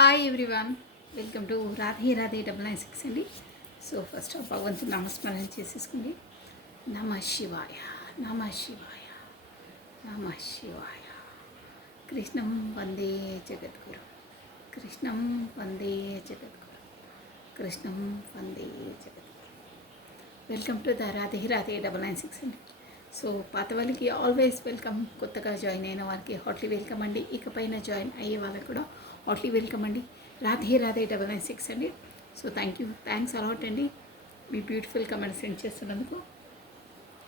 Hi everyone, welcome to Radhe Radhe 996 అండి. So first of భగవంతుని నామస్మరణ చేసేసుకోండి. నమ శివాయ, నమ శివాయ, నమ శివాయ. కృష్ణం వందే జగద్గురు, కృష్ణం వందే జగద్గురు, కృష్ణం వందే జగద్గురు. Welcome to the Radhe Radhe 996 అండి. సో పాత వాళ్ళకి ఆల్వేస్ వెల్కమ్, కొత్తగా జాయిన్ అయిన వారికి హాట్లీ వెల్కమ్ అండి. ఇకపైన జాయిన్ అయ్యే వాళ్ళకి కూడా హాట్లీ వెల్కమ్ అండి. రాధే రాధే 996 అండి. సో థ్యాంక్స్ అలాట్ అండి మీ బ్యూటిఫుల్ కమెంట్స్ సెండ్ చేస్తున్నందుకు.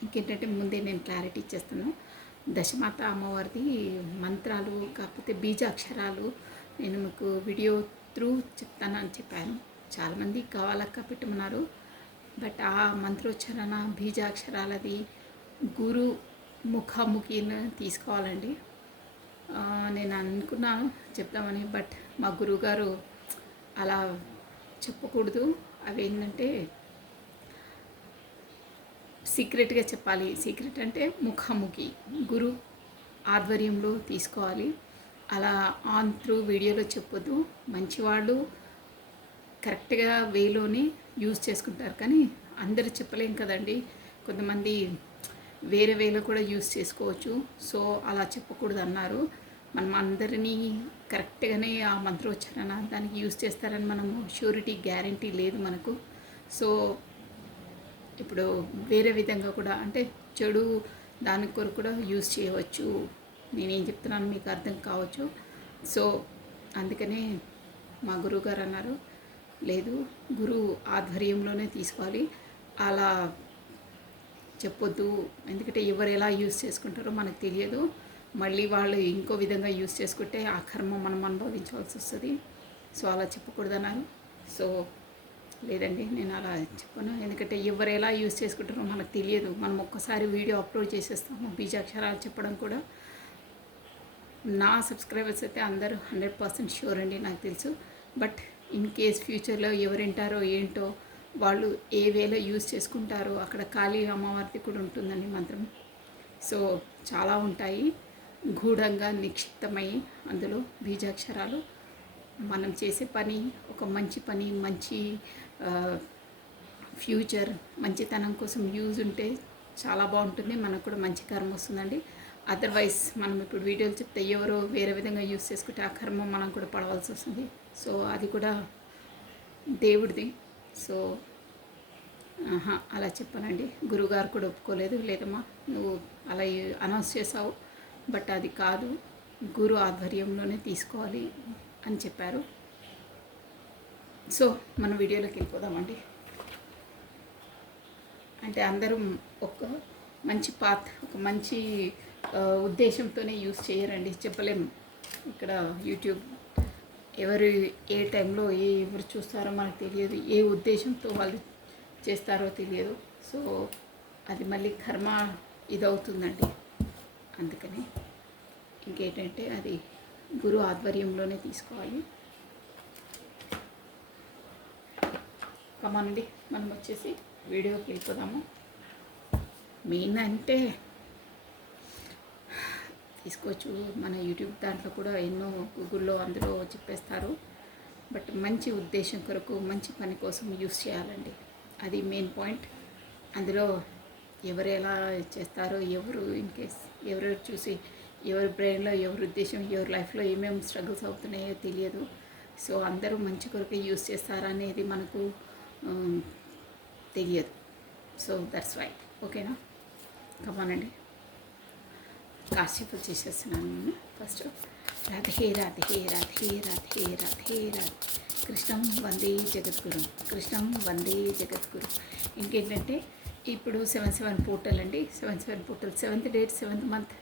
ఇంకేంటంటే ముందే నేను క్లారిటీ ఇచ్చేస్తాను. దశమాత అమ్మవారిది మంత్రాలు కాకపోతే బీజాక్షరాలు నేను మీకు వీడియో త్రూ చెప్తానని చెప్పాను. చాలామంది కావాలక్క పెట్టమన్నారు. బట్ ఆ మంత్రోచ్చారణ బీజాక్షరాలది గురు ముఖాముఖిని తీసుకోవాలండి. నేను అనుకున్నాను చెప్తామని, బట్ మా గురువుగారు అలా చెప్పకూడదు, అవి ఏంటంటే సీక్రెట్గా చెప్పాలి. సీక్రెట్ అంటే ముఖాముఖి గురు ఆధ్వర్యంలో తీసుకోవాలి. అలా ఆన్ త్రూ వీడియోలో చెప్పొద్దు. మంచివాళ్ళు కరెక్ట్గా వేలోనే యూజ్ చేసుకుంటారు, కానీ అందరూ చెప్పలేం కదండి. కొంతమంది వేరే వేలో కూడా యూజ్ చేసుకోవచ్చు. సో అలా చెప్పకూడదు అన్నారు. మనం అందరినీ కరెక్ట్గానే ఆ మంత్రోచ్చారణ దానికి యూజ్ చేస్తారని మనము ష్యూరిటీ గ్యారంటీ లేదు మనకు. సో ఇప్పుడు వేరే విధంగా కూడా అంటే చెడు దాని కొరకు కూడా యూజ్ చేయవచ్చు. నేనేం చెప్తున్నాను మీకు అర్థం కావచ్చు. సో అందుకనే మా గురువుగారు అన్నారు, లేదు గురువు ఆధ్వర్యంలోనే తీసుకోవాలి, అలా చెప్పొద్దు. ఎందుకంటే ఎవరు ఎలా యూజ్ చేసుకుంటారో మనకు తెలియదు. మళ్ళీ వాళ్ళు ఇంకో విధంగా యూజ్ చేసుకుంటే ఆ కర్మ మనం అనుభవించవలసి వస్తుంది. సో అలా చెప్పకూడదన్నారు. సో లేదండి, నేను అలా చెప్పను. ఎందుకంటే ఎవరు ఎలా యూజ్ చేసుకుంటారో మనకు తెలియదు. మనం ఒక్కసారి వీడియో అప్లోడ్ చేసేస్తాము బీజాక్షరాలు చెప్పడం కూడా. నా సబ్స్క్రైబర్స్ అయితే అందరూ 100% ష్యూర్ అండి, నాకు తెలుసు. బట్ ఇన్ కేస్ ఫ్యూచర్లో ఎవరు వింటారో ఏంటో, వాళ్ళు ఏ వేలో యూజ్ చేసుకుంటారో. అక్కడ కాళీ అమ్మవారిది కూడా ఉంటుందండి మంత్రం. సో చాలా ఉంటాయి గూఢంగా నిక్షిప్తమై అందులో బీజాక్షరాలు. మనం చేసే పని ఒక మంచి పని, మంచి ఫ్యూచర్, మంచితనం కోసం యూజ్ ఉంటే చాలా బాగుంటుంది. మనకు కూడా మంచి కర్మ వస్తుందండి. అదర్వైజ్ మనం ఇప్పుడు వీడియోలు చెప్తే ఎవరో వేరే విధంగా యూజ్ చేసుకుంటే ఆ కర్మ మనం కూడా పడవలసి వస్తుంది. సో అది కూడా దేవుడిది. సో అలా చెప్పానండి. గురువుగారు కూడా ఒప్పుకోలేదు. లేదమ్మా నువ్వు అలా అనౌన్స్ చేసావు, బట్ అది కాదు, గురు ఆధ్వర్యంలోనే తీసుకోవాలి అని చెప్పారు. సో మన వీడియోలోకి వెళ్ళిపోదామండి. అంటే అందరూ ఒక మంచి ఒక మంచి ఉద్దేశంతోనే యూజ్ చేయరండి, చెప్పలేము. ఇక్కడ యూట్యూబ్ ఎవరు ఏ టైంలో ఎవరు చూస్తారో మనకు తెలియదు, ఏ ఉద్దేశంతో వాళ్ళు చేస్తారో తెలియదు. సో అది మళ్ళీ కర్మ ఇదవుతుందండి. అందుకని ఇంకేంటంటే అది గురు ఆధ్వర్యంలోనే తీసుకోవాలి. కమానండి, మనం వచ్చేసి వీడియోకి వెళ్ళిపోదాము. మెయిన్ అంటే తీసుకోవచ్చు, మన యూట్యూబ్ దాంట్లో కూడా ఎన్నో గూగుల్లో అందులో చెప్పేస్తారు. బట్ మంచి ఉద్దేశం కొరకు మంచి పని కోసం యూస్ చేయాలండి, అది మెయిన్ పాయింట్. అందులో ఎవరు ఎలా చేస్తారో, ఎవరు ఇన్ కేస్ ఎవరు చూసి ఎవరి బ్రెయిన్లో ఎవరి ఉద్దేశం, ఎవరి లైఫ్లో ఏమేమి స్ట్రగుల్స్ అవుతున్నాయో తెలియదు. సో అందరూ మంచి కొరకే యూస్ చేస్తారనేది మనకు తెలియదు. So that's why. ఓకేనా, కమానండి. కాసేపు చేసేస్తున్నాను నేను. ఫస్ట్ రాధే రాధే రాధే రాధే రాధే రాధే, కృష్ణం వందే జగద్గురు, కృష్ణం వందే జగద్గురు. ఇంకేంటంటే ఇప్పుడు 7/7 పోర్టల్ అండి. 7/7 portal, 7th date 7th month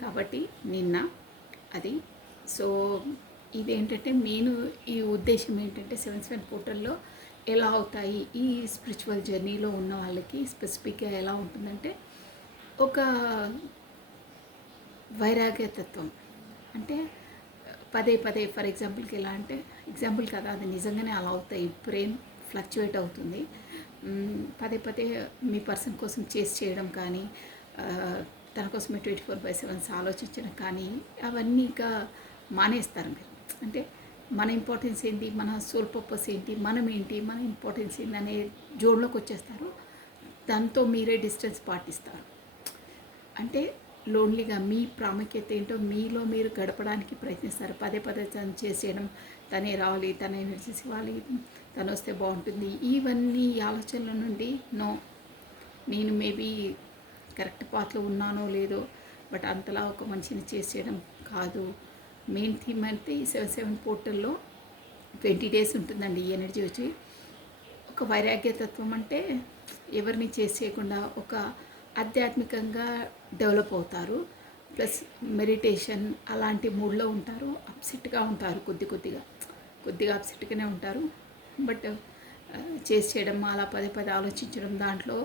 కాబట్టి నిన్న అది. సో ఇదేంటంటే మెయిన్ ఈ ఉద్దేశం ఏంటంటే 7/7 పోర్టల్లో ఎలా అవుతాయి ఈ స్పిరిచువల్ జర్నీలో ఉన్న వాళ్ళకి స్పెసిఫిక్గా ఎలా ఉంటుందంటే, ఒక వైరాగ్యతత్వం. అంటే పదే పదే, ఫర్ ఎగ్జాంపుల్కి ఎలా అంటే, ఎగ్జాంపుల్ కదా, అది నిజంగానే అలా అవుతాయి. బ్రెయిన్ ఫ్లక్చువేట్ అవుతుంది. పదే పదే మీ పర్సన్ కోసం చేయడం కానీ, తన కోసమే 24/7 ఆలోచించడం కానీ, అవన్నీ ఇంకా మానేస్తారు మీరు. అంటే మన ఇంపార్టెన్స్ ఏంటి, మన సోల్ పర్పస్ ఏంటి, మనం ఏంటి, మన ఇంపార్టెన్స్ ఏంటి అనే జోన్లోకి వచ్చేస్తారు. దాంతో మీరే డిస్టెన్స్ పాటిస్తారు. అంటే లోన్లీగా మీ ప్రాముఖ్యత ఏంటో మీలో మీరు గడపడానికి ప్రయత్నిస్తారు. పదే పదే తను చేసేయడం, తనే రావాలి, తన ఎనర్జీస్ ఇవ్వాలి, తను వస్తే బాగుంటుంది, ఇవన్నీ ఆలోచనల నుండి నో, నేను మేబీ కరెక్ట్ పాత్లో ఉన్నానో లేదో, బట్ అంతలా ఒక మనిషిని చేసేయడం కాదు. మెయిన్ థీమ్ అంటే ఈ 7/7 పోర్టల్లో 20 days ఉంటుందండి ఈ ఎనర్జీ వచ్చి. ఒక వైరాగ్యతత్వం అంటే ఎవరిని చేసేయకుండా ఒక ఆధ్యాత్మికంగా డెవలప్ అవుతారు. ప్లస్ మెడిటేషన్ అలాంటి మూడ్లో ఉంటారు. అప్సెట్గా ఉంటారు, కొద్దిగా అప్సెట్గానే ఉంటారు. బట్ చేసేయడం, అలా పదే పదే ఆలోచించడం, దాంట్లో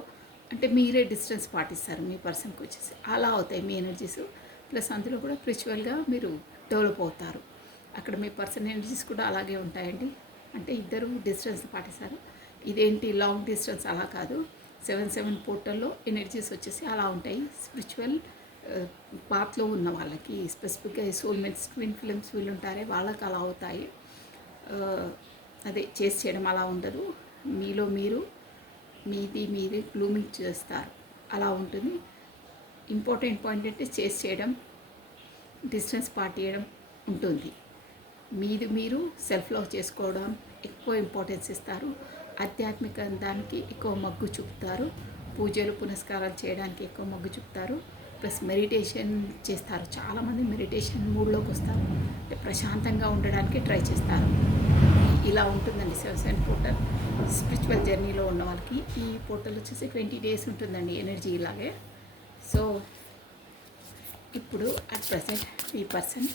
అంటే మీరే డిస్టెన్స్ పాటిస్తారు మీ పర్సన్కి వచ్చేసి. అలా అవుతాయి మీ ఎనర్జీస్. ప్లస్ అందులో కూడా స్పిరిచువల్గా మీరు డెవలప్ అవుతారు. అక్కడ మీ పర్సన్ ఎనర్జీస్ కూడా అలాగే ఉంటాయండి. అంటే ఇద్దరు డిస్టెన్స్ పాటిస్తారు. ఇదేంటి లాంగ్ డిస్టెన్స్ అలా కాదు. 7/7 పోర్టల్లో ఎనర్జీస్ వచ్చేసి అలా ఉంటాయి. స్పిరిచువల్ పాత్లో ఉన్న వాళ్ళకి, స్పెసిఫిక్గా సోల్మేట్స్, ట్విన్ ఫిల్మ్స్ వీళ్ళు ఉంటారే వాళ్ళకి అలా అవుతాయి. అదే చేసి చేయడం అలా ఉండదు. మీలో మీరు మీరే బ్లూమింగ్ చేస్తారు, అలా ఉంటుంది. ఇంపార్టెంట్ పాయింట్ అంటే చేసి చేయడం, డిస్టెన్స్ పాటియడం ఉంటుంది. మీరు సెల్ఫ్ లవ్ చేసుకోవడం ఎక్కువ ఇంపార్టెన్స్ ఇస్తారు. ఆధ్యాత్మిక దానికి ఎక్కువ మొగ్గు చూపుతారు. పూజలు పునస్కారాలు చేయడానికి ఎక్కువ మొగ్గు చూపుతారు. ప్లస్ మెడిటేషన్ చేస్తారు. చాలామంది మెడిటేషన్ మూడ్లోకి వస్తారు. అంటే ప్రశాంతంగా ఉండడానికి ట్రై చేస్తారు. ఇలా ఉంటుందండి 7/7 పోర్టల్. స్పిరిచువల్ జర్నీలో ఉన్న వాళ్ళకి ఈ పోర్టల్ వచ్చేసి 20 days ఉంటుందండి ఎనర్జీ ఇలాగే. సో ఇప్పుడు అట్ ప్రజెంట్ మీ పర్సన్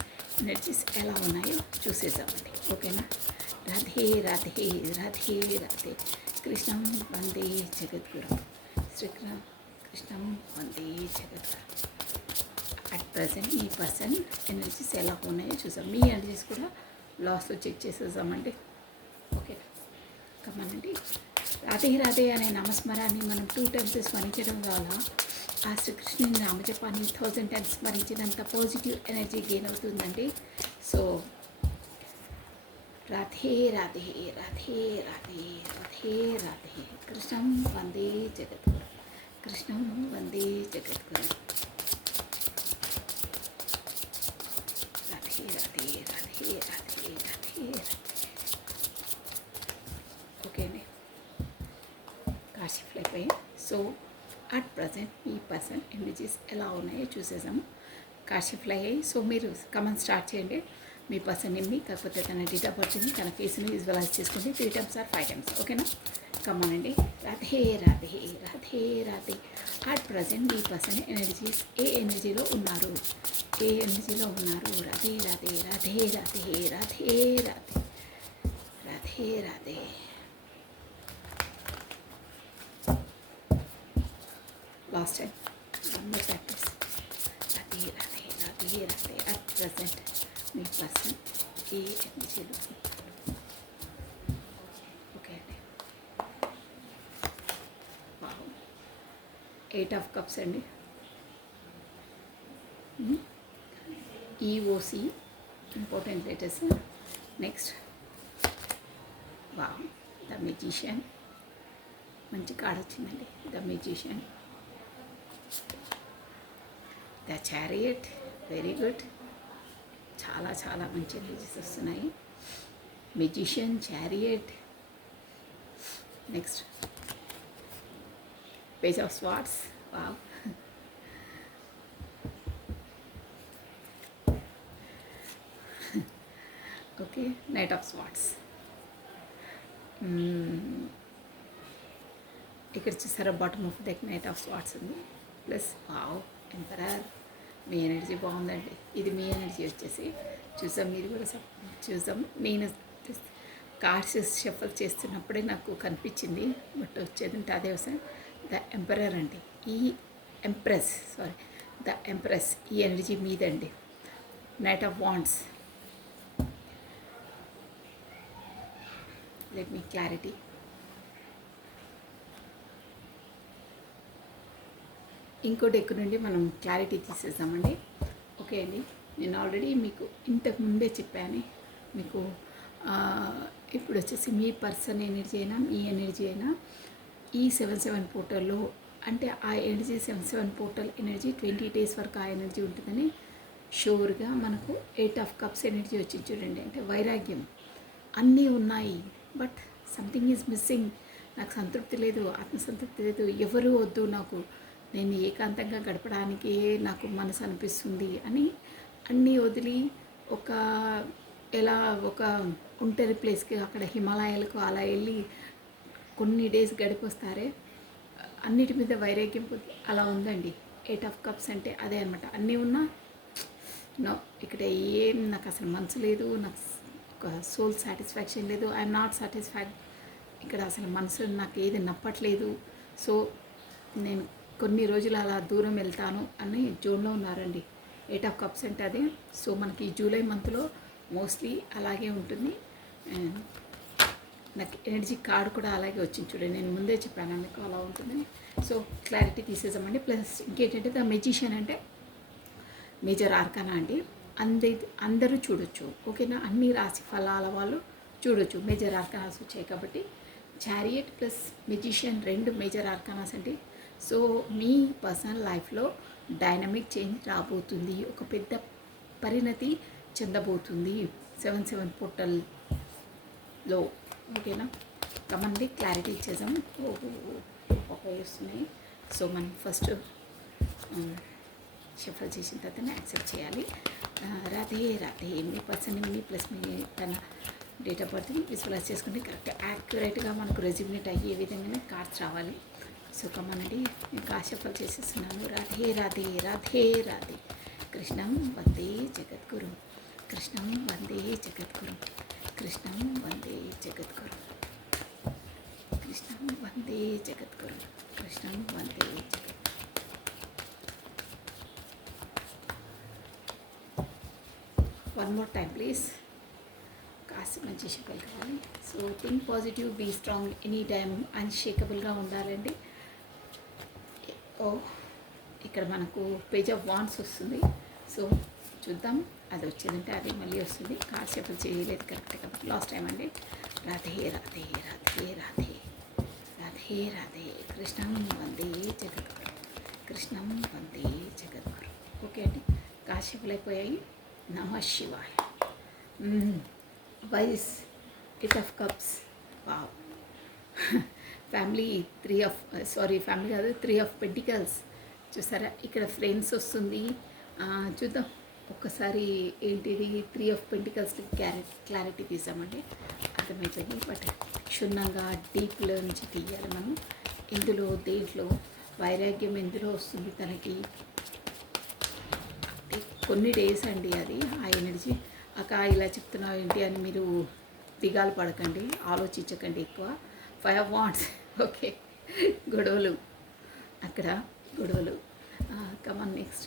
ఎనర్జీస్ ఎలా ఉన్నాయో చూసేద్దామండి. ఓకేనా? రాధే రాధే రాధే రాధే. కృష్ణం వందే జగద్గురు. కృష్ణం వందే జగద్గురు. అట్ ప్రజెంట్ ఈ పర్సన్ ఎనర్జీస్ ఎలా ఉన్నాయో చూసాం. మీ ఎనర్జీస్ కూడా లాస్ట్లో చెక్ చేసేద్దామండి. ఓకే, కమానండి. రాధే రాధే అనే నామస్మరాన్ని మనం 2 times స్మరించడం ద్వారా ఆ శ్రీకృష్ణుని నామజపాన్ని 1000 times స్మరించినంత పాజిటివ్ ఎనర్జీ గెయిన్ అవుతుందండి. సో రాధే రాధే రాధే రాధే రాధే రాధే. కృష్ణం వందే జగద్గురు. కృష్ణం వందే జగద్గురు. రాధే రాధే రాధే రాధే రాధే. ఓకే అండి, కాశీఫ్లై అయిపోయి. సో అట్ ప్రజెంట్ ఈ పర్సన్ ఎనర్జీస్ ఎలా ఉన్నాయో చూసేసాము. కాశీఫ్లై అయ్యి. సో మీరు కమెంట్ స్టార్ట్ చేయండి. మీ పర్సన్ ఏమి, కాకపోతే తన డేట్ ఆఫ్ బర్త్ని, తన ఫేస్ని విజువలైజ్ చేసుకోండి 3 times or 5 times. ఓకేనా? కమానండి. రాధే రాధే రాధే రాధే. అట్ ప్రజెంట్ మీ పర్సన్ ఎనర్జీస్ ఏ ఎనర్జీలో ఉన్నారు, ఏ ఎనర్జీలో ఉన్నారు? రాధే రాధే రాధే రాధే రాధే రాధే రాధే రాధే. లాస్ట్ టైం అందరూ practice. Radhe Radhe Radhe Radhe. At present మీ పర్సన్ ఏ ఎనర్జీలో ఉన్నారు? ఓకే అండి. 8 of Cups అండి. EOC important letters. Next the magician. మంచి కార్డ్ వచ్చిందండి, the magician. The chariot, very good. చాలా చాలా మంచి ఎనర్జీస్ వస్తున్నాయి. Magician, chariot. Next page of swords. Wow. Okay, knight of swords. ఇక్కడ చూసారా bottom of deck knight of swords ఉంది. Plus wow emperor. మీ ఎనర్జీ బాగుందండి. ఇది మీ ఎనర్జీ వచ్చేసి చూసాం. మీరు కూడా చూసాం. నేను కార్డ్స్ షఫల్ చేస్తున్నప్పుడే నాకు కనిపించింది, బట్ వచ్చేదంటే అదే వస్తాను. ద ఎంపరర్ అండి. ఈ ఎంప్రెస్, సారీ, ద ఎంప్రెస్ ఈ ఎనర్జీ మీదండి. Knight of wands. Let me clarity. ఇంకో డెక్ నుండి మనం క్లారిటీ తీసేద్దామండి. ఓకే అండి, నేను ఆల్రెడీ మీకు ఇంతకు ముందే చెప్పాను, మీకు ఇప్పుడు వచ్చేసి మీ పర్సన్ ఎనర్జీ అయినా మీ ఎనర్జీ అయినా ఈ 7/7 పోర్టల్లో అంటే ఆ ఎనర్జీ 7/7 పోర్టల్ ఎనర్జీ 20 days వరకు ఆ ఎనర్జీ ఉంటుందని షూర్గా మనకు 8 of cups ఎనర్జీ వచ్చింది చూడండి. అంటే వైరాగ్యం అన్నీ ఉన్నాయి, బట్ సంథింగ్ ఈజ్ మిస్సింగ్. నాకు సంతృప్తి లేదు, ఆత్మసంతృప్తి లేదు, ఎవరు వద్దు నాకు, నేను ఏకాంతంగా గడపడానికి నాకు మనసు అనిపిస్తుంది అని అన్నీ వదిలి ఒక ఎలా ఒక ఒంటరి ప్లేస్కి అక్కడ హిమాలయాలకు అలా వెళ్ళి కొన్ని డేస్ గడిపొస్తారే, అన్నిటి మీద వైరాగ్యం పోతే అలా ఉందండి. 8 of cups అంటే అదే అనమాట. అన్నీ ఉన్నా నో, ఇక్కడ ఏం నాకు అసలు మనసు లేదు, నాకు ఒక సోల్ సాటిస్ఫాక్షన్ లేదు, ఐఎమ్ నాట్ సాటిస్ఫైడ్. ఇక్కడ అసలు మనసు నాకు ఏది నప్పట్లేదు. సో నేను కొన్ని రోజులు అలా దూరం వెళ్తాను అని జోన్లో ఉన్నారండి. 8 of cups అంటే అదే. సో మనకి జూలై మంత్లో మోస్ట్లీ అలాగే ఉంటుంది. నాకు ఎనర్జీ కార్డు కూడా అలాగే వచ్చింది చూడండి, నేను ముందే చెప్పాను మీకు అలా ఉంటుందని. సో క్లారిటీ తీసేసామండి. ప్లస్ ఇంకేంటంటే ద మెజిషియన్ అంటే మేజర్ ఆర్కానా అండి. అందరూ చూడొచ్చు, ఓకేనా, అన్ని రాశి ఫలాల వాళ్ళు చూడొచ్చు. మేజర్ ఆర్కానాస్ వచ్చాయి కాబట్టి చారియట్ ప్లస్ మెజిషియన్ 2 మేజర్ ఆర్కానాస్ అండి. సో మీ పర్సనల్ లైఫ్లో డైనమిక్ చేంజ్ రాబోతుంది, ఒక పెద్ద పరిణతి చెందబోతుంది 7/7 పోర్టల్లో, ఓకేనా. కమండి క్లారిటీ ఇచ్చేసాం. వస్తున్నాయి. సో మనం ఫస్ట్ షఫల్ చేసిన తర్వాతనే యాక్సెప్ట్ చేయాలి. రాధే రాధే మీ పర్సన్ మీ ప్లస్ మీ తన డేట్ ఆఫ్ బర్త్ని విజువలైజ్ చేసుకుంటే కరెక్ట్ యాక్యురేట్గా మనకు రెజ్యూమినేట్ అయ్యే విధంగానే కార్డ్స్ రావాలి. సో కమనండి, ఇంకా షఫల్ చేసేస్తున్నాను. రాధే రాధే రాధే రాధే కృష్ణం వందే జగద్గురు, కృష్ణం వందే జగద్గురు, కృష్ణం వందే జగద్గురు, కృష్ణం వందే జగద్గురు, కృష్ణం వందే జగద్గురు. One more time please. కాస్త మంచి షఫల్ కావాలి. So think positive, be strong, any time అన్షేకబుల్గా ఉండాలండి. ఓ ఇక్కడ మనకు పేజ్ ఆఫ్ వాండ్స్ వస్తుంది. సో చూద్దాం, అది వచ్చేదంటే అది మళ్ళీ వస్తుంది. కార్డ్స్ షఫల్ చేయలేదు కరెక్ట్ కాబట్టి లాస్ట్ టైం అండి. రాధే రాధే రాధే రాధే రాధే రాధే కృష్ణం వందే జగద్గురు, కృష్ణం వందే జగద్గురు. ఓకే అండి, కార్డ్స్ షఫల్ అయిపోయాయి. నమ శివాయ. వైస్ 8 of cups. Wow. Family 3 of Pentacles చూసారా, ఇక్కడ ఫ్రెండ్స్ వస్తుంది. చూద్దాం ఒక్కసారి ఏంటిది 3 of Pentacles క్లారిటీ తీసామండి, అర్థమైపోయింది. బట్ క్షుణ్ణంగా డీప్లో నుంచి తీయాలి మనం. ఇందులో దేంట్లో వైరాగ్యం ఎందులో వస్తుంది తనకి, కొన్ని డేస్ అండి అది ఆ ఎనర్జీ. అక్క ఇలా చెప్తున్నావు ఏంటి అని మీరు దిగాలు పడకండి, ఆలోచించకండి ఎక్కువ. 5 of Wands. ఓకే, గొడవలు, అక్కడ గొడవలు. Come on next.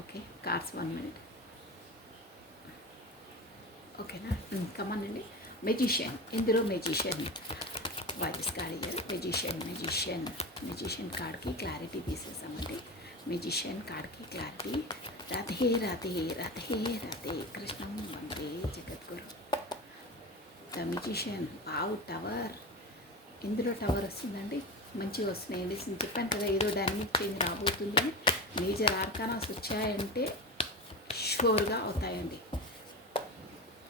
Okay, cards 1 minute. ఓకేనా, కమాన్ అండి. మెజిషియన్, ఇందులో మెజిషియన్ వాయిస్ కార్డ్ అయ్యారు. మెజిషియన్ కార్డ్కి క్లారిటీ తీసేసామండి. మెజిషియన్ కార్డ్కి క్లారిటీ. రాధే రాధే రాధే రాధే కృష్ణం వందే జగద్గురు. The magician. Wow, tower. ఇందులో టవర్ వస్తుందండి, మంచిగా వస్తున్నాయండి. నేను చెప్పాను కదా ఏదో డైనమిక్ చేంజ్ రాబోతుంది. మేజర్ ఆర్కానాస్ వచ్చాయంటే షూర్గా అవుతాయండి,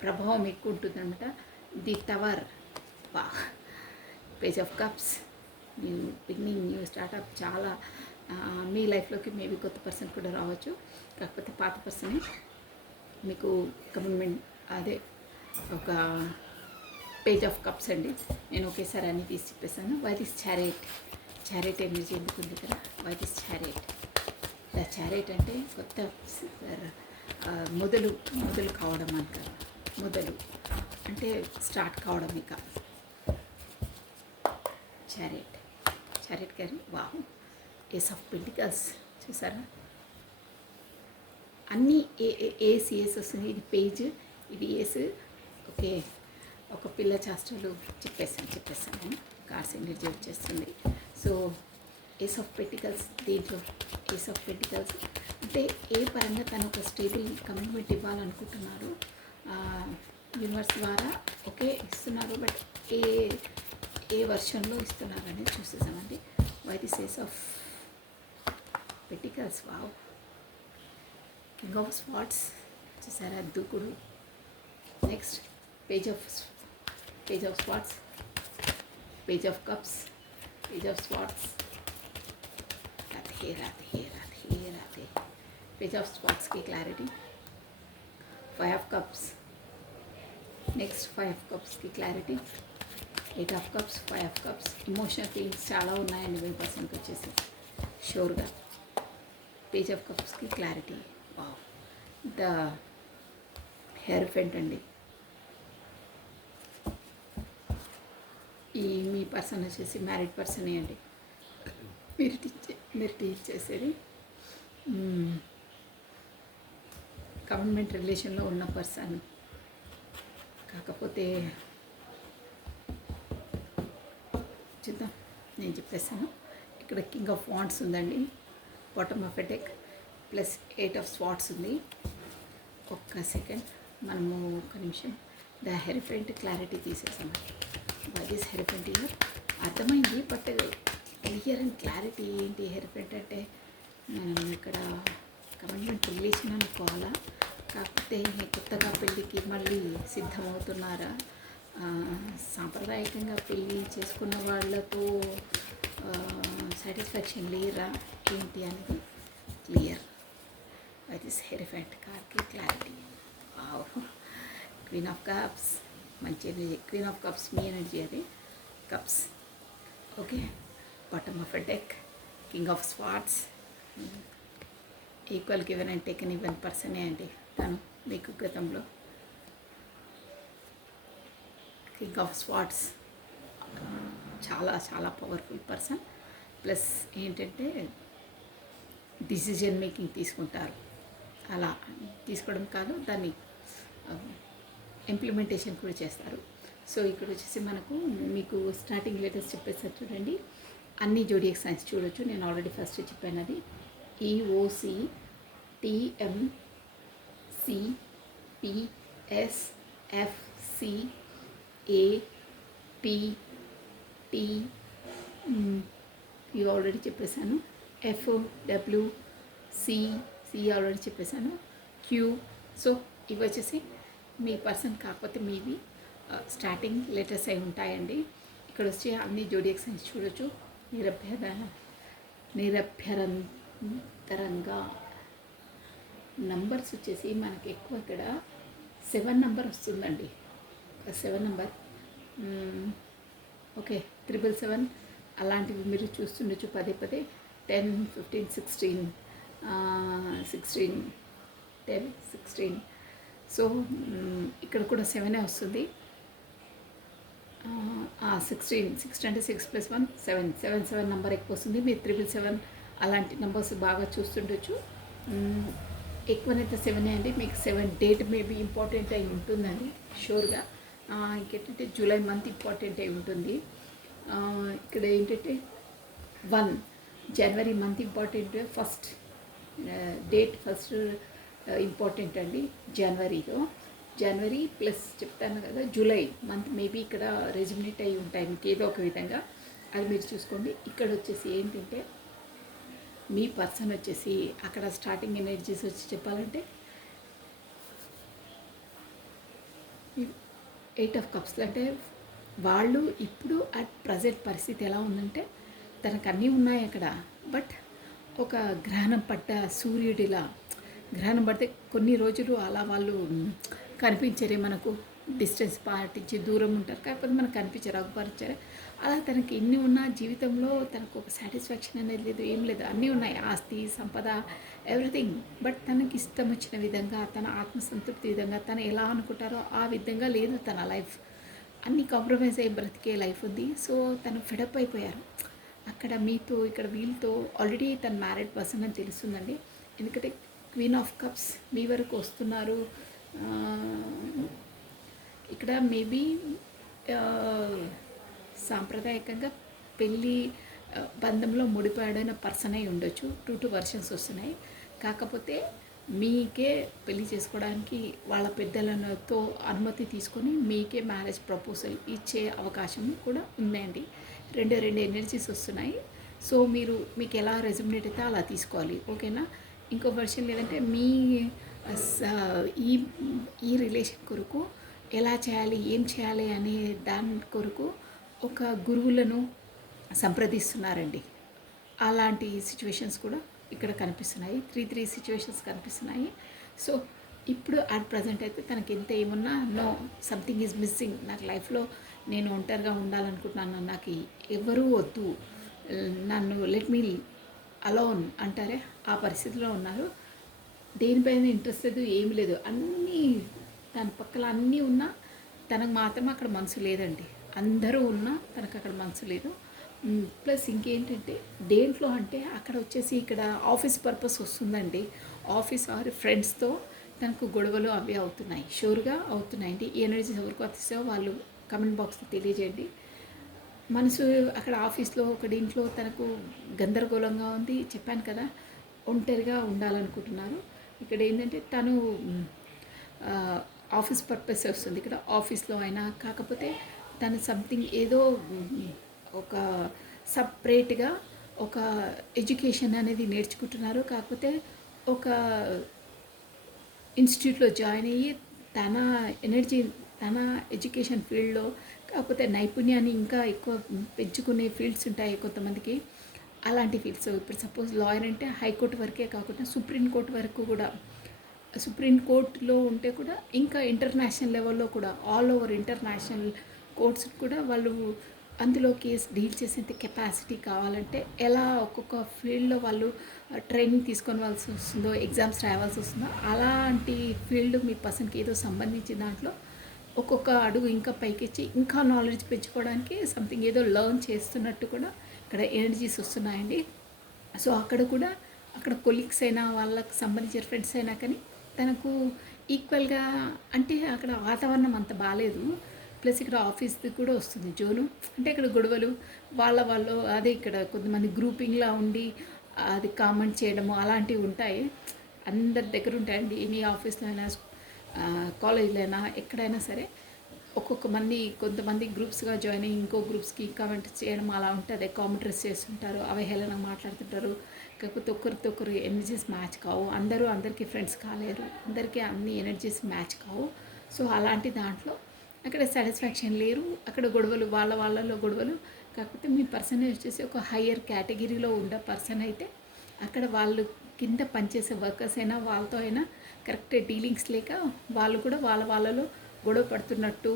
ప్రభావం ఎక్కువ ఉంటుందన్నమాట. The tower. వా. Page of cups. New beginning, new startup. చాలా మీ లైఫ్లోకి మేబీ కొత్త పర్సన్ కూడా రావచ్చు, కాకపోతే పాత పర్సనే మీకు కమిట్మెంట్. అదే ఒక పేజ్ ఆఫ్ కప్స్ అండి. నేను ఒకేసారి అన్నీ తీసి చెప్పేసాను. వైట్ ఇస్ చారియట్ ఎనర్జీ ఎందుకు ఉంది ఇక్కడ. White is chariot. The chariot అంటే కొత్త మొదలు కావడం అంటారు. మొదలు అంటే స్టార్ట్ కావడం. ఇక చారియట్ గారు. వావ్. ఏస్ ఆఫ్ పెంటికల్స్ చూసారా, అన్నీ ఏస్ వస్తుంది. ఇది పేజ్, ఇది ఏస్. ఓకే, ఒక పిల్ల చేష్టలు చెప్పేసాను. కార్డ్స్ ఎనర్జీ వచ్చేస్తుంది. So ace of pentacles. దీంట్లో ఏస్ ఆఫ్ పెటికల్స్ అంటే ఏ పరంగా తను ఒక స్టేబుల్ కమిట్మెంట్ ఇవ్వాలనుకుంటున్నారు, యూనివర్స్ ద్వారా ఓకే ఇస్తున్నారు, బట్ ఏ ఏ వర్షన్లో ఇస్తున్నారు అనేది చూసేసామండి. Why this ace of pentacles. Wow. King of swords చూసారా, దూకుడు. Next page of swords, page of cups, page of swords, Radhe Radhe Radhe Radhe. Page of స్వార్డ్స్కి clarity. Five of cups, next five of కప్స్కి clarity. Eight of cups, five of cups. Emotional feelings చాలా ఉన్నాయండి మీ పర్సన్కి వచ్చేసి షూర్గా. పేజ్ ఆఫ్ కప్స్కి క్లారిటీ. వావ్. ద హెయిర్ఫెంట్ అండి. ఈ మీ పర్సన్ వచ్చేసి మ్యారీడ్ పర్సనే అండి. మీరు టీచ్ చేసేది కమిట్మెంట్ రిలేషన్లో ఉన్న పర్సన్. కాకపోతే చూద్దాం, నేను చెప్పేస్తాను. ఇక్కడ కింగ్ ఆఫ్ వాండ్స్ ఉందండి, bottom of a deck, plus eight of swords ఉంది. ఒక్క సెకండ్, మనము ఒక్క నిమిషం ద హెరిఫెంట్ క్లారిటీ తీసేసాము. దిస్ హెరిఫెంట్ ఇయర్ అర్థమైంది, బట్ క్లియర్ అండ్ క్లారిటీ ఏంటి హెరిఫెంట్ అంటే, మనం ఇక్కడ కమిట్మెంట్ రిలేషన్ అనుకోవాలా, కాకపోతే కొత్తగా పెళ్ళికి మళ్ళీ సిద్ధమవుతున్నారా, సాంప్రదాయకంగా పెళ్ళి చేసుకున్న వాళ్ళతో సాటిస్ఫాక్షన్ లేరా ఏంటి అనేది క్లియర్. అది హెరిఫెంట్ కార్కి క్లారిటీ. క్వీన్ ఆఫ్ కప్స్, మంచి ఎనర్జీ. క్వీన్ ఆఫ్ కప్స్ మీ ఎనర్జీ అది. Cups okay. Bottom of a deck, king of swords. Equal given and taken even పర్సనే అండి తను మీకు గతంలో. కింగ్ ఆఫ్ స్వార్డ్స్ చాలా చాలా పవర్ఫుల్ పర్సన్. ప్లస్ ఏంటంటే డిసిజన్ మేకింగ్ తీసుకుంటారు. అలా తీసుకోవడం కాదు, దాన్ని ఇంప్లిమెంటేషన్ కూడా చేస్తారు. సో ఇక్కడ వచ్చేసి మనకు మీకు స్టార్టింగ్ లెటర్స్ చెప్పేసారు చూడండి. అన్ని జోడియాక్ సైన్స్ చూడొచ్చు. నేను ఆల్రెడీ ఫస్ట్ చెప్పాను అది. EOC, TM, C, P, S, F, C, A, P, T, ఇవి ఆల్రెడీ చెప్పేశాను. ఎఫ్, డబ్ల్యూ, సి ఆల్రెడీ చెప్పేశాను. క్యూ. సో ఇవి వచ్చేసి మీ పర్సన్ కాకపోతే మీవి స్టార్టింగ్ లెటర్స్ అయి ఉంటాయండి. ఇక్కడ వచ్చి అన్ని జోడియాక్ సైన్స్ చూడొచ్చు. నిరభ్యంతరంగా నంబర్స్ వచ్చేసి మనకి ఎక్కువ ఇక్కడ 7 నెంబర్ వస్తుందండి. 7 నెంబర్ ఓకే. 777 అలాంటివి మీరు చూస్తుండొచ్చు పదే పదే. 10, 15, 16, 10, 16. సో ఇక్కడ కూడా 7 వస్తుంది. 16 అంటే 6 + 1 7. 7 నెంబర్ ఎక్కువ వస్తుంది. మీరు 777 అలాంటి నెంబర్స్ బాగా చూస్తుండొచ్చు. ఎక్కువనైతే 7 అండి. మీకు 7 డేట్ మేబీ ఇంపార్టెంట్ అయి ఉంటుందండి షూర్గా. ఇంకేంటంటే జూలై మంత్ ఇంపార్టెంట్ అయి ఉంటుంది. ఇక్కడ ఏంటంటే 1 జనవరి month important. First date first important అండి జనవరి ప్లస్ చెప్తాను కదా జూలై మంత్ మేబీ ఇక్కడ రెజిమినేట్ అయి ఉంటాయి మీకు ఏదో ఒక విధంగా. అది మీరు చూసుకోండి. ఇక్కడ వచ్చేసి ఏంటంటే మీ పర్సన్ వచ్చేసి అక్కడ స్టార్టింగ్ ఎనర్జీస్ వచ్చి చెప్పాలంటే 8 ఆఫ్ కప్స్ అంటే వాళ్ళు ఇప్పుడు అట్ ప్రజెంట్ పరిస్థితి ఎలా ఉందంటే తనకు అన్నీ ఉన్నాయి అక్కడ. బట్ ఒక గ్రహణం పడ్డ సూర్యుడిలా గ్రహణం పడితే కొన్ని రోజులు అలా వాళ్ళు కనిపించరే, మనకు డిస్టెన్స్ పాటించి దూరం ఉంటారు, కాకపోతే మనకు కనిపించారు, అగుపరిచారు. అలా తనకి ఎన్ని ఉన్నా జీవితంలో తనకు ఒక సాటిస్ఫాక్షన్ అనేది లేదు, ఏం లేదు. అన్నీ ఉన్నాయి, ఆస్తి, సంపద, ఎవ్రీథింగ్. బట్ తనకి ఇష్టం వచ్చిన విధంగా, తన ఆత్మసంతృప్తి విధంగా, తను ఎలా అనుకుంటారో ఆ విధంగా లేదు తన లైఫ్. అన్నీ కాంప్రమైజ్ అయ్యి బ్రతికే లైఫ్ ఉంది. సో తను ఫెడప్ అయిపోయారు అక్కడ మీతో, ఇక్కడ వీళ్ళతో. ఆల్రెడీ తను మ్యారీడ్ పర్సన్ అని తెలుస్తుందండి. ఎందుకంటే క్వీన్ ఆఫ్ కప్స్ మీ వరకు వస్తున్నారు. ఇక్కడ మేబీ సాంప్రదాయకంగా పెళ్ళి బంధంలో ముడిపడిన పర్సన్ అయి ఉండొచ్చు. 2 వర్షన్స్ వస్తున్నాయి. కాకపోతే మీకే పెళ్లి చేసుకోవడానికి వాళ్ళ పెద్దలతో అనుమతి తీసుకొని మీకే మ్యారేజ్ ప్రపోజల్ ఇచ్చే అవకాశం కూడా ఉందండి. రెండు ఎనర్జీస్ వస్తున్నాయి. సో మీకు ఎలా రెజ్యుమినేట్ అయితే అలా తీసుకోవాలి. ఓకేనా? ఇంకో వర్షన్ లేదంటే మీ ఈ ఈ రిలేషన్ కొరకు ఎలా చేయాలి, ఏం చేయాలి అనే దాని కొరకు ఒక గురువులను సంప్రదిస్తున్నారండి. అలాంటి సిచ్యువేషన్స్ కూడా ఇక్కడ కనిపిస్తున్నాయి. 3 సిచ్యువేషన్స్ కనిపిస్తున్నాయి. సో ఇప్పుడు అట్ ప్రజెంట్ అయితే తనకి ఎంత ఏమున్నా నో, సంథింగ్ ఈజ్ మిస్సింగ్. నాకు లైఫ్లో నేను ఒంటరిగా ఉండాలనుకుంటున్నాను, నాకు ఎవరూ వద్దు, నన్ను లెట్ మీ అలోన్ అంటారే ఆ పరిస్థితిలో ఉన్నారు. దేనిపైన ఇంట్రెస్ట్ లేదు, ఏమి లేదు. అన్నీ తన పక్కల అన్నీ ఉన్నా తనకు మాత్రం అక్కడ మనసు లేదండి. అందరూ ఉన్నా తనకు అక్కడ మనసు లేదు. ప్లస్ ఇంకేంటంటే దేంట్లో అంటే అక్కడ వచ్చేసి ఇక్కడ ఆఫీస్ పర్పస్ వస్తుందండి. ఆఫీస్ ఆర్ ఫ్రెండ్స్తో తనకు గొడవలు అవి అవుతున్నాయి, షూర్గా అవుతున్నాయండి. ఈ ఎనర్జీస్ ఎవరికి వస్తాయో వాళ్ళు కమెంట్ బాక్స్లో తెలియజేయండి. మనసు అక్కడ ఆఫీస్లో ఒకడింట్లో తనకు గందరగోళంగా ఉంది, చెప్పాను కదా, ఒంటరిగా ఉండాలనుకుంటున్నారు. ఇక్కడ ఏంటంటే తను ఆఫీస్ పర్పస్ వస్తుంది ఇక్కడ ఆఫీస్లో అయినా. కాకపోతే తను సంథింగ్ ఏదో ఒక సపరేట్గా ఒక ఎడ్యుకేషన్ అనేది నేర్చుకుంటున్నారు. కాకపోతే ఒక ఇన్స్టిట్యూట్లో జాయిన్ అయ్యి తన ఎనర్జీ, తన ఎడ్యుకేషన్ ఫీల్డ్లో కాకపోతే నైపుణ్యాన్ని ఇంకా ఎక్కువ పెంచుకునే ఫీల్డ్స్ ఉంటాయి కొంతమందికి. అలాంటి ఫీల్డ్స్ ఇప్పుడు సపోజ్ లాయర్ అంటే హైకోర్టు వరకే కాకుండా సుప్రీంకోర్టు వరకు కూడా, సుప్రీంకోర్టులో ఉంటే కూడా ఇంకా ఇంటర్నేషనల్ లెవెల్లో కూడా ఆల్ ఓవర్ ఇంటర్నేషనల్ కోర్ట్స్ కూడా వాళ్ళు అందులో కేసు డీల్ చేసేంత కెపాసిటీ కావాలంటే ఎలా ఒక్కొక్క ఫీల్డ్లో వాళ్ళు ట్రైనింగ్ తీసుకోవాల్సి వస్తుందో, ఎగ్జామ్స్ రావాల్సి వస్తుందో, అలాంటి ఫీల్డ్ మీ పర్సన్కి ఏదో సంబంధించిన దాంట్లో ఒక్కొక్క అడుగు ఇంకా పైకెచ్చి ఇంకా నాలెడ్జ్ పెంచుకోవడానికి సంథింగ్ ఏదో లెర్న్ చేస్తున్నట్టు కూడా ఇక్కడ ఎనర్జీస్ వస్తున్నాయండి. సో అక్కడ కూడా అక్కడ కొలీగ్స్ అయినా వాళ్ళకి సంబంధించిన ఫ్రెండ్స్ అయినా కానీ తనకు ఈక్వల్గా అంటే అక్కడ వాతావరణం అంత బాగాలేదు. ప్లస్ ఇక్కడ ఆఫీస్ది కూడా వస్తుంది జోను. అంటే ఇక్కడ గొడవలు వాళ్ళు అదే ఇక్కడ కొంతమంది గ్రూపింగ్లా ఉండి అది కామెంట్ చేయడము అలాంటివి ఉంటాయి. అందరి దగ్గర ఉంటాయండి. ఎనీ ఆఫీస్లో అయినా కాలేజ్లో అయినా ఎక్కడైనా సరే కొంతమంది గ్రూప్స్గా జాయిన్ అయ్యి ఇంకో గ్రూప్స్కి కామెంట్ చేయడం అలా ఉంటుంది. కామెంటరీస్ చేస్తుంటారు, అవహేళన మాట్లాడుతుంటారు. కాకపోతే ఒకరితో ఒకరు ఎనర్జీస్ మ్యాచ్ కావు. అందరికీ ఫ్రెండ్స్ కాలేరు, అందరికీ అన్ని ఎనర్జీస్ మ్యాచ్ కావు. సో అలాంటి దాంట్లో అక్కడ సాటిస్ఫాక్షన్ లేరు. అక్కడ గొడవలు వాళ్ళలో గొడవలు. కాకపోతే మీ పర్సన్ వచ్చేసి ఒక హయ్యర్ కేటగిరీలో ఉండే పర్సన్ అయితే అక్కడ వాళ్ళు కింద పనిచేసే వర్కర్స్ అయినా వాళ్ళతో అయినా కరెక్ట్ డీలింగ్స్ లేక వాళ్ళు కూడా వాళ్ళలో గొడవ పడుతున్నట్టు,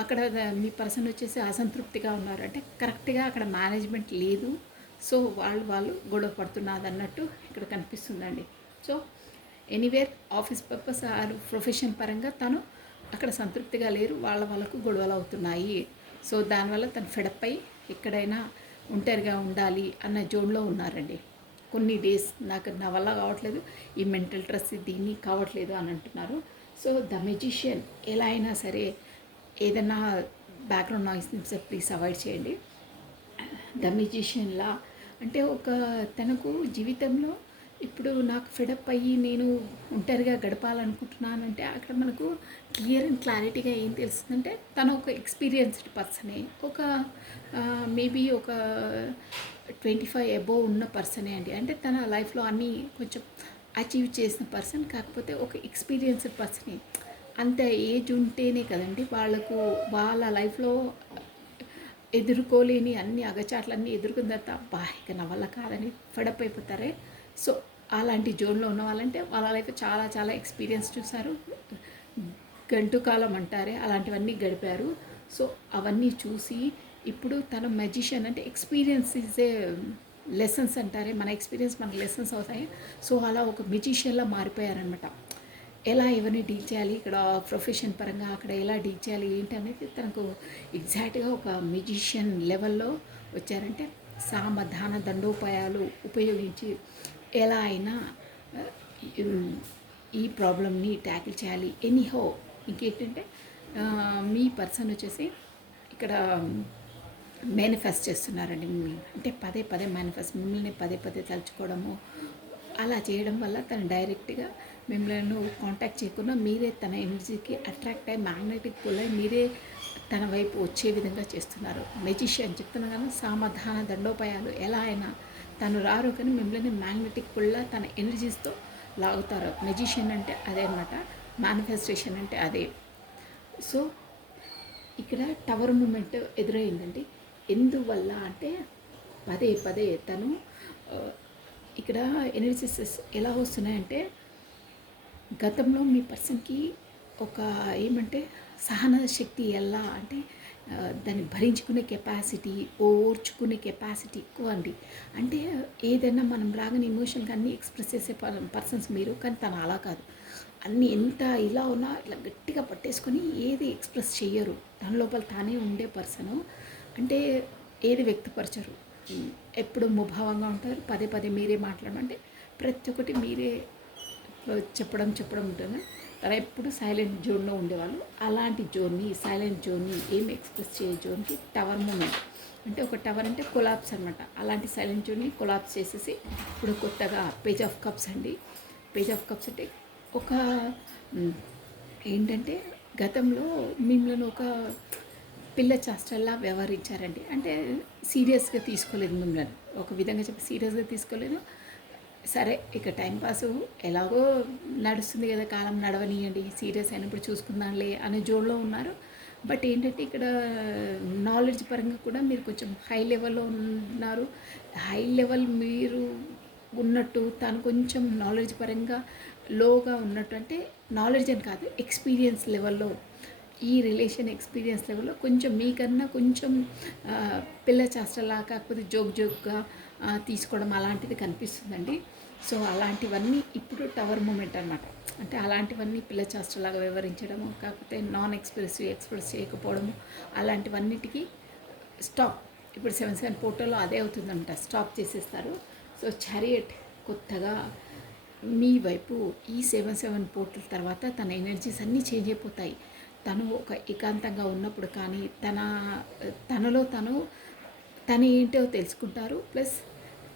అక్కడ మీ పర్సన్ వచ్చేసి అసంతృప్తిగా ఉన్నారు. అంటే కరెక్ట్గా అక్కడ మేనేజ్మెంట్ లేదు. సో వాళ్ళు గొడవ పడుతున్నది అన్నట్టు ఇక్కడ కనిపిస్తుందండి. So anywhere office purpose or profession పరంగా తను అక్కడ సంతృప్తిగా లేరు, వాళ్ళకు గొడవలు అవుతున్నాయి. సో దానివల్ల తను ఫెడప్ అయి ఎక్కడైనా ఒంటరిగా ఉండాలి అన్న జోన్లో ఉన్నారండి. కొన్ని డేస్ నా వల్ల కావట్లేదు, ఈ మెంటల్ స్ట్రెస్ దీన్ని కావట్లేదు అని అంటున్నారు. సో ద మెజిషియన్ ఎలా అయినా సరే ఏదైనా బ్యాక్గ్రౌండ్ నాయిస్ని ప్లీజ్ అవాయిడ్ చేయండి. ద మెజిషియన్లా అంటే తనకు జీవితంలో ఇప్పుడు నాకు ఫెడప్ అయ్యి నేను ఒంటరిగా గడపాలనుకుంటున్నానంటే అక్కడ మనకు క్లియర్ అండ్ క్లారిటీగా ఏం తెలుస్తుందంటే తను ఒక ఎక్స్పీరియన్స్డ్ పర్సనే, మేబీ ఒక 25 అబోవ్ ఉన్న పర్సనే అండి. అంటే తన లైఫ్లో అన్నీ కొంచెం అచీవ్ చేసిన పర్సన్. కాకపోతే ఒక ఎక్స్పీరియన్స్డ్ పర్సనే. అంత ఏజ్ ఉంటేనే కదండి వాళ్ళ లైఫ్లో ఎదుర్కోలేని అన్ని అగచాట్లన్నీ ఎదుర్కొన్న తర్వాత ఇక నా వల్ల కాదని ఫెడప్ అయిపోతారే. సో అలాంటి జోన్లో ఉన్న వాళ్ళంటే వాళ్ళ లైఫ్ చాలా చాలా ఎక్స్పీరియన్స్ చూసారు, గంటు కాలం అంటారే అలాంటివన్నీ గడిపారు. సో అవన్నీ చూసి ఇప్పుడు తన మెజిషియన్ అంటే ఎక్స్పీరియన్స్ ఈజ్ ఏ లెసన్స్ అంటారే, మన ఎక్స్పీరియన్స్ మనకు లెసన్స్ అవుతాయి. సో అలా ఒక మెజిషియన్లా మారిపోయారనమాట. ఎలా ఎవరిని డీల్ చేయాలి, ఇక్కడ ప్రొఫెషన్ పరంగా అక్కడ ఎలా డీల్ చేయాలి ఏంటి అనేది తనకు ఎగ్జాక్ట్గా ఒక మెజిషియన్ లెవెల్లో వచ్చారంటే సామధాన దండోపాయాలు ఉపయోగించి ఎలా అయినా ఈ ప్రాబ్లమ్ని ట్యాకిల్ చేయాలి. ఎనీహో ఇంకేంటంటే మీ పర్సన్ వచ్చేసి ఇక్కడ మేనిఫెస్ట్ చేస్తున్నారండి మిమ్మల్ని. అంటే పదే పదే మేనిఫెస్ట్ మిమ్మల్ని పదే పదే తలుచుకోవడము అలా చేయడం వల్ల తను డైరెక్ట్గా మిమ్మల్ని కాంటాక్ట్ చేయకుండా మీరే తన ఎనర్జీకి అట్రాక్ట్ అయ్యి మ్యాగ్నెటిక్ పుల్ అయ్యి మీరే తన వైపు వచ్చే విధంగా చేస్తున్నారు. మెజిషియన్ చెప్తున్నా కానీ సామధాన దండోపాయాలు ఎలా అయినా తను రారు కానీ మిమ్మల్ని మ్యాగ్నెటిక్ పుల్లా తన ఎనర్జీస్తో లాగుతారు. మెజిషియన్ అంటే అదే అనమాట, మేనిఫెస్టేషన్ అంటే అదే. సో ఇక్కడ టవర్ మూమెంట్ ఎదురైందండి. ఎందువల్ల అంటే పదే పదే తను ఇక్కడ ఎనర్జీస్ ఎలా వస్తున్నాయంటే గతంలో మీ పర్సన్కి ఒక ఏమంటే సహన శక్తి ఎలా అంటే దాన్ని భరించుకునే కెపాసిటీ, ఓర్చుకునే కెపాసిటీ ఎక్కువ అండి. అంటే ఏదైనా మనం రాగానే ఎమోషన్గా అన్నీ ఎక్స్ప్రెస్ చేసే పర్సన్స్ మీరు, కానీ తను అలా కాదు. అన్నీ ఎంత ఇలా ఉన్నా ఇలా గట్టిగా పట్టేసుకొని ఏది ఎక్స్ప్రెస్ చెయ్యరు. దాని లోపల తానే ఉండే పర్సను. అంటే ఏది వ్యక్తపరచరు. ఎప్పుడు ముభావంగా ఉంటారు. పదే పదే మీరే మాట్లాడమంటే ప్రతి ఒక్కటి మీరే చెప్పడం ఉంటుంది. తను ఎప్పుడు సైలెంట్ జోన్లో ఉండేవాళ్ళు. అలాంటి జోన్ని, సైలెంట్ జోన్ని, ఏం ఎక్స్ప్రెస్ చేయ జోన్కి టవర్ మూమెంట్ అంటే ఒక టవర్ అంటే కొలాప్స్ అనమాట. అలాంటి సైలెంట్ జోన్ని కొలాప్స్ చేసేసి ఇప్పుడు కొత్తగా పేజ్ ఆఫ్ కప్స్ అండి. పేజ్ ఆఫ్ కప్స్ అంటే ఒక ఏంటంటే గతంలో మిమ్మల్ని ఒక పిల్ల చేష్టల్లా వ్యవహరించారండి. అంటే సీరియస్గా తీసుకోలేదు మిమ్మల్ని. ఒక విధంగా చెప్పి సీరియస్గా తీసుకోలేదు. సరే ఇక టైంపాసు ఎలాగో నడుస్తుంది కదా, కాలం నడవనియండి, సీరియస్ అయినప్పుడు చూసుకుందాంలే అనే జోన్లో ఉన్నారు. బట్ ఏంటంటే ఇక్కడ నాలెడ్జ్ పరంగా కూడా మీరు కొంచెం హై లెవెల్లో ఉన్నారు. హై లెవెల్ మీరు ఉన్నట్టు తను కొంచెం నాలెడ్జ్ పరంగా లోగా ఉన్నట్టు. అంటే నాలెడ్జ్ అని కాదు, ఎక్స్పీరియన్స్ లెవెల్లో, ఈ రిలేషన్ ఎక్స్పీరియన్స్ లెవెల్లో కొంచెం మీకన్నా కొంచెం పిల్ల చేష్టలా కాకపోతే జోక్గా తీసుకోవడం అలాంటిది కనిపిస్తుందండి. సో అలాంటివన్నీ ఇప్పుడు టవర్ మూమెంట్ అనమాట. అంటే అలాంటివన్నీ పిల్ల చేష్టలాగా వివరించడము, కాకపోతే నాన్ ఎక్స్ప్రెస్ చేయకపోవడము, అలాంటివన్నిటికీ స్టాప్. ఇప్పుడు 7/7 పోర్టల్లో అదే అవుతుందంట, స్టాప్ చేసేస్తారు. సో చారియట్ కొత్తగా మీ వైపు ఈ 7/7 పోర్టల్ తర్వాత తన ఎనర్జీస్ అన్నీ చేంజ్ అయిపోతాయి. తను ఒక ఏకాంతంగా ఉన్నప్పుడు కానీ తనలో తను ఏంటో తెలుసుకుంటారు. ప్లస్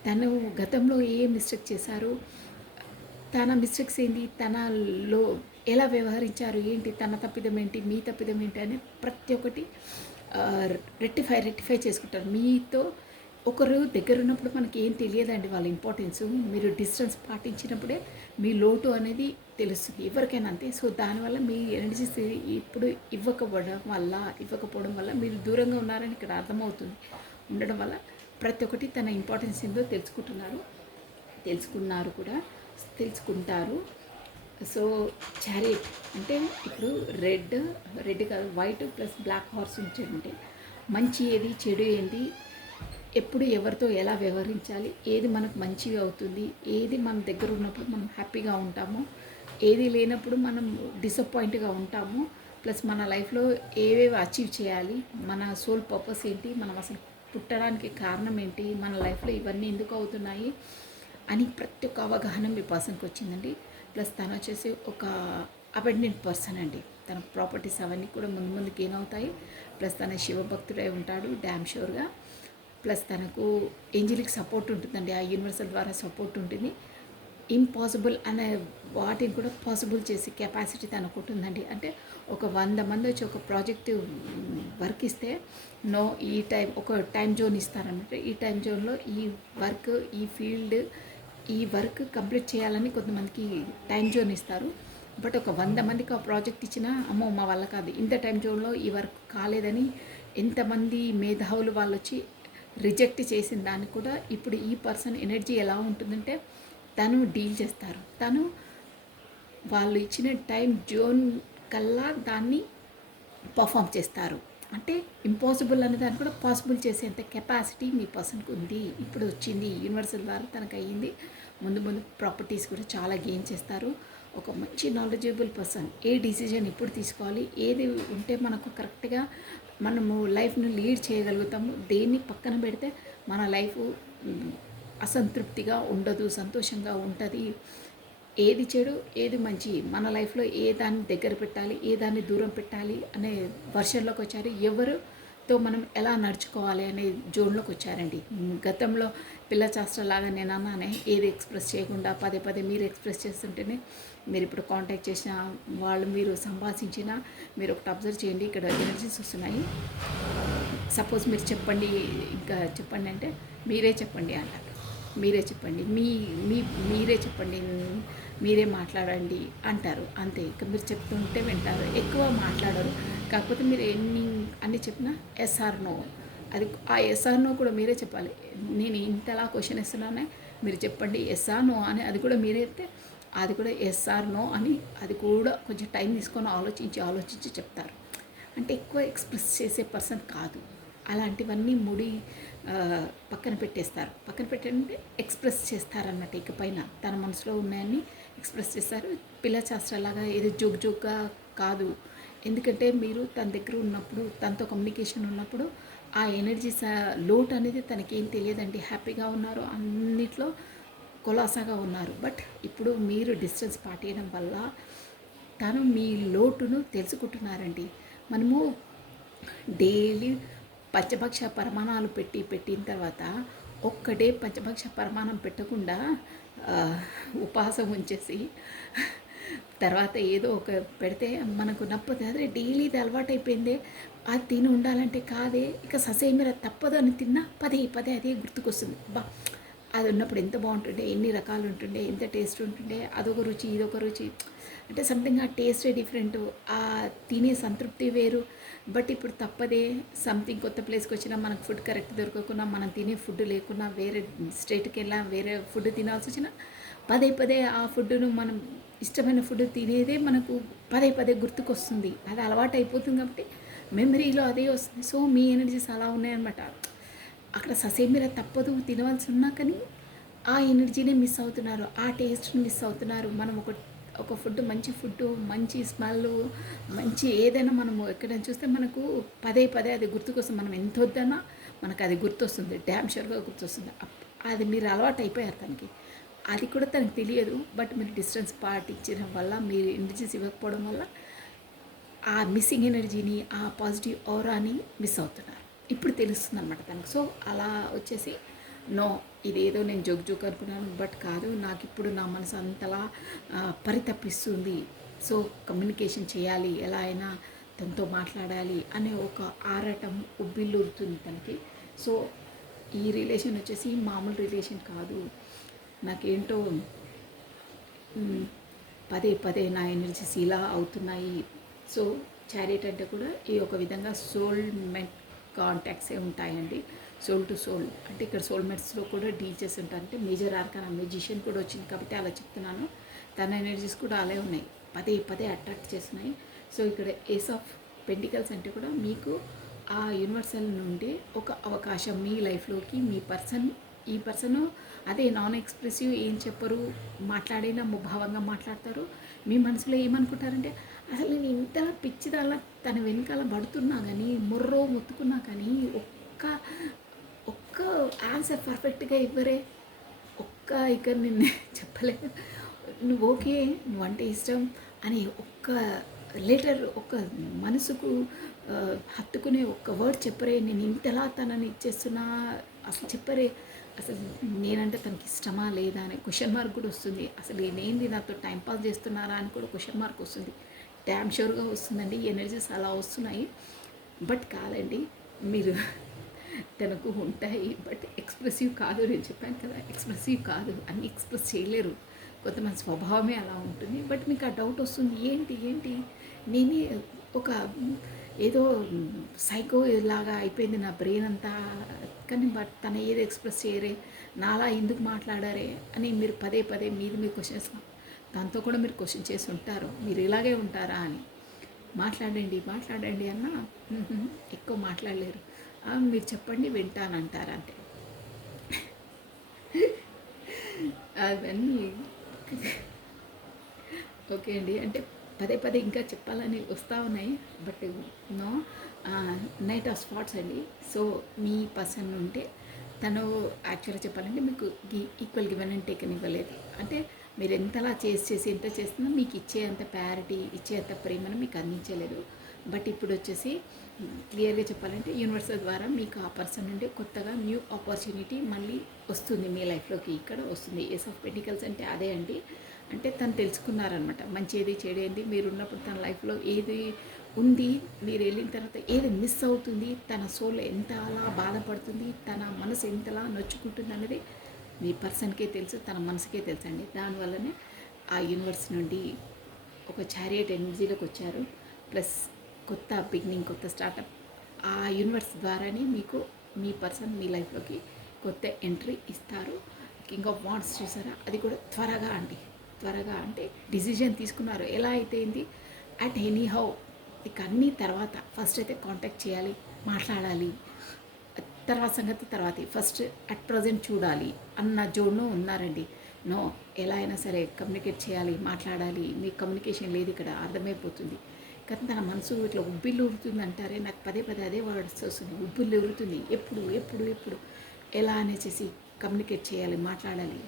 తను గతంలో ఏ మిస్టేక్ చేశారు, తన మిస్టేక్స్ ఏంటి, తనలో ఎలా వ్యవహరించారు, ఏంటి తన తప్పిదం ఏంటి, మీ తప్పిదం ఏంటి అని ప్రతి ఒక్కటి రెక్టిఫై చేసుకుంటారు. మీతో ఒకరు దగ్గర ఉన్నప్పుడు మనకి ఏం తెలియదండి వాళ్ళ ఇంపార్టెన్సు. మీరు డిస్టెన్స్ పాటించినప్పుడే మీ లోటు అనేది తెలుస్తుంది ఎవరికైనా అంతే. సో దానివల్ల మీ ఎనర్జీస్ ఇప్పుడు ఇవ్వకపోవడం వల్ల మీరు దూరంగా ఉన్నారని ఇక్కడ అర్థమవుతుంది. ఉండడం వల్ల ప్రతి ఒక్కటి తన ఇంపార్టెన్స్ ఏందో తెలుసుకుంటారు. సో చారియట్ అంటే ఇప్పుడు రెడ్ కాదు, వైట్ ప్లస్ బ్లాక్ హార్స్ ఉంచాడంటే మంచి ఏది, చెడు ఏంది, ఎప్పుడు ఎవరితో ఎలా వ్యవహరించాలి, ఏది మనకు మంచిగా అవుతుంది, ఏది మన దగ్గర ఉన్నప్పుడు మనం హ్యాపీగా ఉంటాము, ఏది లేనప్పుడు మనం డిసప్పాయింట్గా ఉంటాము, ప్లస్ మన లైఫ్లో ఏవేవి అచీవ్ చేయాలి, మన సోల్ పర్పస్ ఏంటి, మనం అసలు పుట్టడానికి కారణం ఏంటి, మన లైఫ్లో ఇవన్నీ ఎందుకు అవుతున్నాయి అని ప్రతి ఒక్క అవగాహన మీ పర్సన్కి వచ్చిందండి. ప్లస్ తను వచ్చేసి ఒక అబెండెంట్ పర్సన్ అండి. తన ప్రాపర్టీస్ అవన్నీ కూడా ముందు గెయిన్ అవుతాయి. ప్లస్ తన శివభక్తుడై ఉంటాడు డ్యామ్ షూర్గా. ప్లస్ తనకు ఏంజలిక్ సపోర్ట్ ఉంటుందండి, ఆ యూనివర్సల్ ద్వారా సపోర్ట్ ఉంటుంది. ఇంపాసిబుల్ అనే వాటిని కూడా పాసిబుల్ చేసే కెపాసిటీ తనకు ఉంటుందండి. అంటే ఒక 100 మంది వచ్చి ఒక ప్రాజెక్టు వర్క్ ఇస్తే ఒక టైం జోన్ ఇస్తారనమాట. ఈ టైం జోన్లో ఈ వర్క్, ఈ ఫీల్డ్, ఈ వర్క్ కంప్లీట్ చేయాలని కొంతమందికి టైం జోన్ ఇస్తారు. బట్ ఒక 100 మందికి ఆ ప్రాజెక్ట్ ఇచ్చినా అమ్మో మా వల్ల కాదు, ఇంత టైం జోన్లో ఈ వర్క్ కాలేదని ఎంతమంది మేధావులు వాళ్ళు వచ్చి రిజెక్ట్ చేసిన దాన్ని కూడా ఇప్పుడు ఈ పర్సన్ ఎనర్జీ ఎలా ఉంటుందంటే తను డీల్ చేస్తారు. తను వాళ్ళు ఇచ్చిన టైం జోన్ కల్లా దాన్ని పర్ఫామ్ చేస్తారు. అంటే ఇంపాసిబుల్ అనే దాన్ని కూడా పాసిబుల్ చేసేంత కెపాసిటీ మీ పర్సన్కి ఉంది. ఇప్పుడు వచ్చింది యూనివర్సల్ ద్వారా తనకు అయ్యింది. ముందు ప్రాపర్టీస్ కూడా చాలా గెయిన్ చేస్తారు. ఒక మంచి నాలెడ్జబుల్ పర్సన్. ఏ డిసిజన్ ఎప్పుడు తీసుకోవాలి, ఏది ఉంటే మనకు కరెక్ట్గా మనము లైఫ్ను లీడ్ చేయగలుగుతాము, దేన్ని పక్కన పెడితే మన లైఫ్ అసంతృప్తిగా ఉండదు, సంతోషంగా ఉంటుంది, ఏది చెడు ఏది మంచి, మన లైఫ్లో ఏ దాన్ని దగ్గర పెట్టాలి, ఏ దాన్ని దూరం పెట్టాలి అనే వర్షన్లోకి వచ్చారు. ఎవరు తో మనం ఎలా నడుచుకోవాలి అనే జోన్లోకి వచ్చారండి. గతంలో పిల్ల చేష్టలాగా నేను అన్నానే, ఏది ఎక్స్ప్రెస్ చేయకుండా పదే పదే మీరు ఎక్స్ప్రెస్ చేస్తుంటేనే మీరు ఇప్పుడు కాంటాక్ట్ చేసిన వాళ్ళు మీరు సంభాషించిన మీరు ఒకటి అబ్జర్వ్ చేయండి, ఇక్కడ ఎనర్జీస్ వస్తున్నాయి. సపోజ్ మీరు చెప్పండి, ఇంకా చెప్పండి అంటే మీరే చెప్పండి అంటారు. మీరే చెప్పండి, మీరే చెప్పండి, మీరే మాట్లాడండి అంటారు. అంతే, ఇక మీరు చెప్తుంటే వింటారు, ఎక్కువ మాట్లాడరు. కాకపోతే మీరు అన్ని చెప్పినా ఎస్ఆర్ నో, అది ఆ ఎస్ఆర్ నో కూడా మీరే చెప్పాలి. నేను ఇంతలా క్వశ్చన్ ఇస్తున్నానే, మీరు చెప్పండి ఎస్ఆర్ నో అని, అది కూడా మీరే చెప్తే అది కూడా ఎస్ఆర్ నో అని, అది కూడా కొంచెం టైం తీసుకొని ఆలోచించి చెప్తారు. అంటే ఎక్కువ ఎక్స్ప్రెస్ చేసే పర్సన్ కాదు. అలాంటివన్నీ పక్కన పెట్టేస్తారు. పక్కన పెట్టండి, ఎక్స్ప్రెస్ చేస్తారన్నట్టు. ఇకపైన తన మనసులో ఉన్నాయని ఎక్స్ప్రెస్ చేస్తారు. పిల్ల శాస్త్రాలాగా ఏదో జోక్గా కాదు. ఎందుకంటే మీరు తన దగ్గర ఉన్నప్పుడు, తనతో కమ్యూనికేషన్ ఉన్నప్పుడు ఆ ఎనర్జీస్ లోటు అనేది తనకేం తెలియదండి. హ్యాపీగా ఉన్నారు, అన్నిట్లో కులాసాగా ఉన్నారు. బట్ ఇప్పుడు మీరు డిస్టెన్స్ పాటియడం వల్ల తను మీ లోటును తెలుసుకుంటున్నారండి. మనము డైలీ పంచభక్ష పరిమాణాలు పెట్టిన తర్వాత ఒక్కటే పంచభక్ష పరిమాణం పెట్టకుండా ఉపవాసం ఉంచేసి తర్వాత ఏదో ఒక పెడితే మనకు నప్పదు. అదే డైలీ ఇది అలవాటు అయిపోయింది, అది తిని ఉండాలంటే కాదే, ఇక ససేమిరా తప్పదు అని తిన్నా పదే అదే గుర్తుకొస్తుంది. అది ఉన్నప్పుడు ఎంత బాగుంటుండే, ఎన్ని రకాలు ఉంటుండే, ఎంత టేస్ట్ ఉంటుండే, అదొక రుచి ఇదొక రుచి. అంటే సంథింగ్ ఆ టేస్టే డిఫరెంట్, ఆ తినే సంతృప్తి వేరు. బట్ ఇప్పుడు తప్పదే, సంథింగ్ కొత్త ప్లేస్కి వచ్చినా మనకు ఫుడ్ కరెక్ట్ దొరకకుండా, మనం తినే ఫుడ్ లేకున్నా వేరే స్టేట్కి వెళ్ళినా వేరే ఫుడ్ తినాల్సి వచ్చినా పదే ఆ ఫుడ్ను మనం ఇష్టమైన ఫుడ్ తినేదే మనకు పదే గుర్తుకొస్తుంది. అది అలవాటు అయిపోతుంది కాబట్టి మెమరీలో అదే వస్తుంది. సో మీ ఎనర్జీస్ అలా ఉన్నాయన్నమాట. అక్కడ ససేమిరా తప్పదు తినవలసి ఉన్నా కానీ ఆ ఎనర్జీనే మిస్ అవుతున్నారు, ఆ టేస్ట్ని మిస్ అవుతున్నారు. మనం ఒక ఫుడ్, మంచి ఫుడ్, మంచి స్మెల్, మంచి ఏదైనా మనము ఎక్కడైనా చూస్తే మనకు పదే అది గుర్తుకొస్తుంది. మనం ఎంత వద్దన్నా మనకు అది గుర్తొస్తుంది, డ్యామ్ షూర్గా గుర్తొస్తుంది. అది మీరు అలవాటు అయిపోయారు తనకి, అది కూడా తనకు తెలియదు. బట్ మీరు డిస్టెన్స్ పాటించడం వల్ల, మీరు ఎనర్జీస్ ఇవ్వకపోవడం వల్ల ఆ మిస్సింగ్ ఎనర్జీని, ఆ పాజిటివ్ ఔరాని మిస్ అవుతున్నారు. ఇప్పుడు తెలుస్తుంది అనమాట తనకు. సో అలా వచ్చేసి నో, ఇదేదో నేను జోక్ అనుకున్నాను, బట్ కాదు, నాకు ఇప్పుడు నా మనసు అంతలా పరితపిస్తుంది. సో కమ్యూనికేషన్ చేయాలి, ఎలా అయినా తనతో మాట్లాడాలి అనే ఒక ఆరాటం ఉబ్బిల్లుతుంది తనకి. సో ఈ రిలేషన్ వచ్చేసి మామూలు రిలేషన్ కాదు. నాకేంటో పదే నా ఎనర్జీస్ ఇలా అవుతున్నాయి. సో చారిట్ అంటే కూడా ఈ ఒక విధంగా సోల్మేట్ కాంటాక్ట్సే ఉంటాయండి. సోల్ టు సోల్ అంటే ఇక్కడ సోల్మేట్స్లో కూడా డీల్ చేసి ఉంటారు. అంటే మేజర్ ఆర్కానా మ్యూజిషియన్ కూడా వచ్చింది కాబట్టి అలా చెప్తున్నాను. తన ఎనర్జీస్ కూడా అలా ఉన్నాయి, పదే అట్రాక్ట్ చేస్తున్నాయి. సో ఇక్కడ ఏస్ ఆఫ్ పెంటికల్స్ అంటే కూడా మీకు ఆ యూనివర్సల్ నుండి ఒక అవకాశం మీ లైఫ్లోకి. ఈ పర్సన్ అదే నాన్ ఎక్స్ప్రెసివ్, ఏం చెప్పరు, మాట్లాడినా ముభావంగా మాట్లాడతారు. మీ మనసులో ఏమనుకుంటారంటే, అసలు నేను ఇంత పిచ్చిదాలా తన వెనకాల పడుతున్నా కానీ, ముత్తుకున్నా కానీ ఒక్క ఆన్సర్ పర్ఫెక్ట్గా ఇవ్వరే, ఇక నిన్ను చెప్పలేదు, నువ్వు ఓకే, నువ్వంటే ఇష్టం అని ఒక్క లెటర్, ఒక మనసుకు హత్తుకునే ఒక్క వర్డ్ చెప్పరే, నేను ఇంతలా తనని ఇచ్చేస్తున్నా అసలు చెప్పరే, అసలు నేనంటే తనకి ఇష్టమా లేదా అనే క్వశ్చన్ మార్క్ కూడా వస్తుంది. అసలు నేనేంది నాతో టైంపాస్ చేస్తున్నారా అని కూడా క్వశ్చన్ మార్క్ వస్తుంది. డ్యామ్ షూర్గా వస్తుందండి, ఎనర్జీస్ అలా వస్తున్నాయి. బట్ కాదండి, మీరు తనకు ఉంటాయి, బట్ ఎక్స్ప్రెసివ్ కాదు. నేను చెప్పాను కదా, ఎక్స్ప్రెసివ్ కాదు, అన్నీ ఎక్స్ప్రెస్ చేయలేరు. కొంతమంది స్వభావమే అలా ఉంటుంది. బట్ మీకు ఆ డౌట్ వస్తుంది, ఏంటి నేనే ఒక ఏదో సైకో లాగా అయిపోయింది నా బ్రెయిన్ అంతా, కానీ బట్ తను ఏది ఎక్స్ప్రెస్ చేయరే, నాలా ఎందుకు మాట్లాడారే అని మీరు పదే మీరు క్వశ్చన్స్, దాంతో కూడా మీరు క్వశ్చన్ చేసి ఉంటారు, మీరు ఇలాగే ఉంటారా అని. మాట్లాడండి అన్న ఎక్కువ మాట్లాడలేరు. మీరు చెప్పండి వింటానంటారు అంతే. అవన్నీ ఓకే అండి. అంటే పదే ఇంకా చెప్పాలని వస్తూ ఉన్నాయి, but no, night of spots అండి. సో మీ పర్సన్ ఉంటే తను యాక్చువల్గా చెప్పాలంటే మీకు ఈక్వల్ గివెన్ అండ్ టేకన్ ఇవ్వలేదు. అంటే మీరు ఎంతలా చేసి ఎంత చేస్తున్నా మీకు ఇచ్చేంత ప్యారిటీ, ఇచ్చేంత ప్రేమను మీకు అందించలేదు. బట్ ఇప్పుడు వచ్చేసి క్లియర్గా చెప్పాలంటే యూనివర్స్ ద్వారా మీకు ఆ పర్సన్ నుండి కొత్తగా న్యూ ఆపర్చునిటీ మళ్ళీ వస్తుంది మీ లైఫ్లోకి, ఇక్కడ వస్తుంది. ఏస్ ఆఫ్ పెంటికల్స్ అంటే అదే అండి. అంటే తను తెలుసుకున్నారనమాట మంచి చెడేంది, మీరు ఉన్నప్పుడు తన లైఫ్లో ఏది ఉంది, మీరు వెళ్ళిన తర్వాత ఏది మిస్ అవుతుంది, తన సోల్ ఎంత అలా బాధపడుతుంది, తన మనసు ఎంతలా నొచ్చుకుంటుంది అనేది మీ పర్సన్కే తెలుసు, తన మనసుకే తెలుసు అండి. దానివల్లనే ఆ యూనివర్స్ నుండి ఒక చారియట్ ఎనర్జీలోకి వచ్చారు. ప్లస్ కొత్త బిగినింగ్, కొత్త స్టార్టప్ ఆ యూనివర్స్ ద్వారానే మీకు మీ పర్సన్ మీ లైఫ్లోకి కొత్త ఎంట్రీ ఇస్తారు. కింగ్ ఆఫ్ వాండ్స్ చూసారా, అది కూడా త్వరగా అండి. త్వరగా అంటే డిసిజన్ తీసుకున్నారు, ఎలా అయితే ఏంది అట్ ఎనీ హౌ, ఇక అన్నీ తర్వాత. ఫస్ట్ అయితే కాంటాక్ట్ చేయాలి, మాట్లాడాలి, తర్వాత సంగతి తర్వాత, ఫస్ట్ అట్ ప్రజెంట్ చూడాలి అన్న జోన్లో ఉన్నారండి. నో, ఎలా అయినా సరే కమ్యూనికేట్ చేయాలి, మాట్లాడాలి. మీ కమ్యూనికేషన్ లేదు ఇక్కడ, అర్థమైపోతుంది. కానీ తన మనసు ఇట్లా ఉబ్బిల్లు ఉరుతుంది అంటారే, నాకు పదే పదే అదే వర్డ్స్ వస్తుంది. ఉబ్బిల్లు ఉరుతుంది, ఎప్పుడు ఎప్పుడు ఎప్పుడు ఎలా అనేసి కమ్యూనికేట్ చేయాలి, మాట్లాడాలి.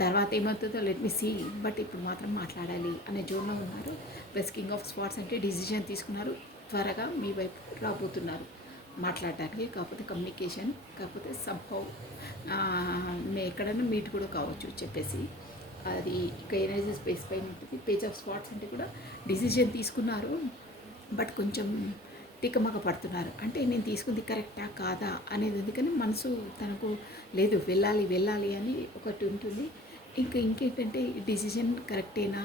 తర్వాత ఏమవుతుందో లెట్ మీ సీ, బట్ ఇప్పుడు మాత్రం మాట్లాడాలి అనే జోన్లో ఉన్నారు. ప్లస్ కింగ్ ఆఫ్ స్పాట్స్ అంటే డిసిజన్ తీసుకున్నారు, త్వరగా మీ వైపు రాబోతున్నారు మాట్లాడటానికి. కాకపోతే కమ్యూనికేషన్, కాకపోతే సంభవ్ ఎక్కడైనా మీట్ కూడా కావచ్చు చెప్పేసి, అది ఇక ఎనర్జీ స్పేస్ పైన ఉంటుంది. పేజ్ ఆఫ్ స్పాట్స్ అంటే కూడా డిసిజన్ తీసుకున్నారు, బట్ కొంచెం తికమక పడుతున్నారు. అంటే నేను తీసుకుంది కరెక్టా కాదా అనేది ఉంది, కానీ మనసు తనకు లేదు, వెళ్ళాలి వెళ్ళాలి అని ఒకటి ఉంటుంది. ఇంకేంటంటే డిసిజన్ కరెక్టేనా,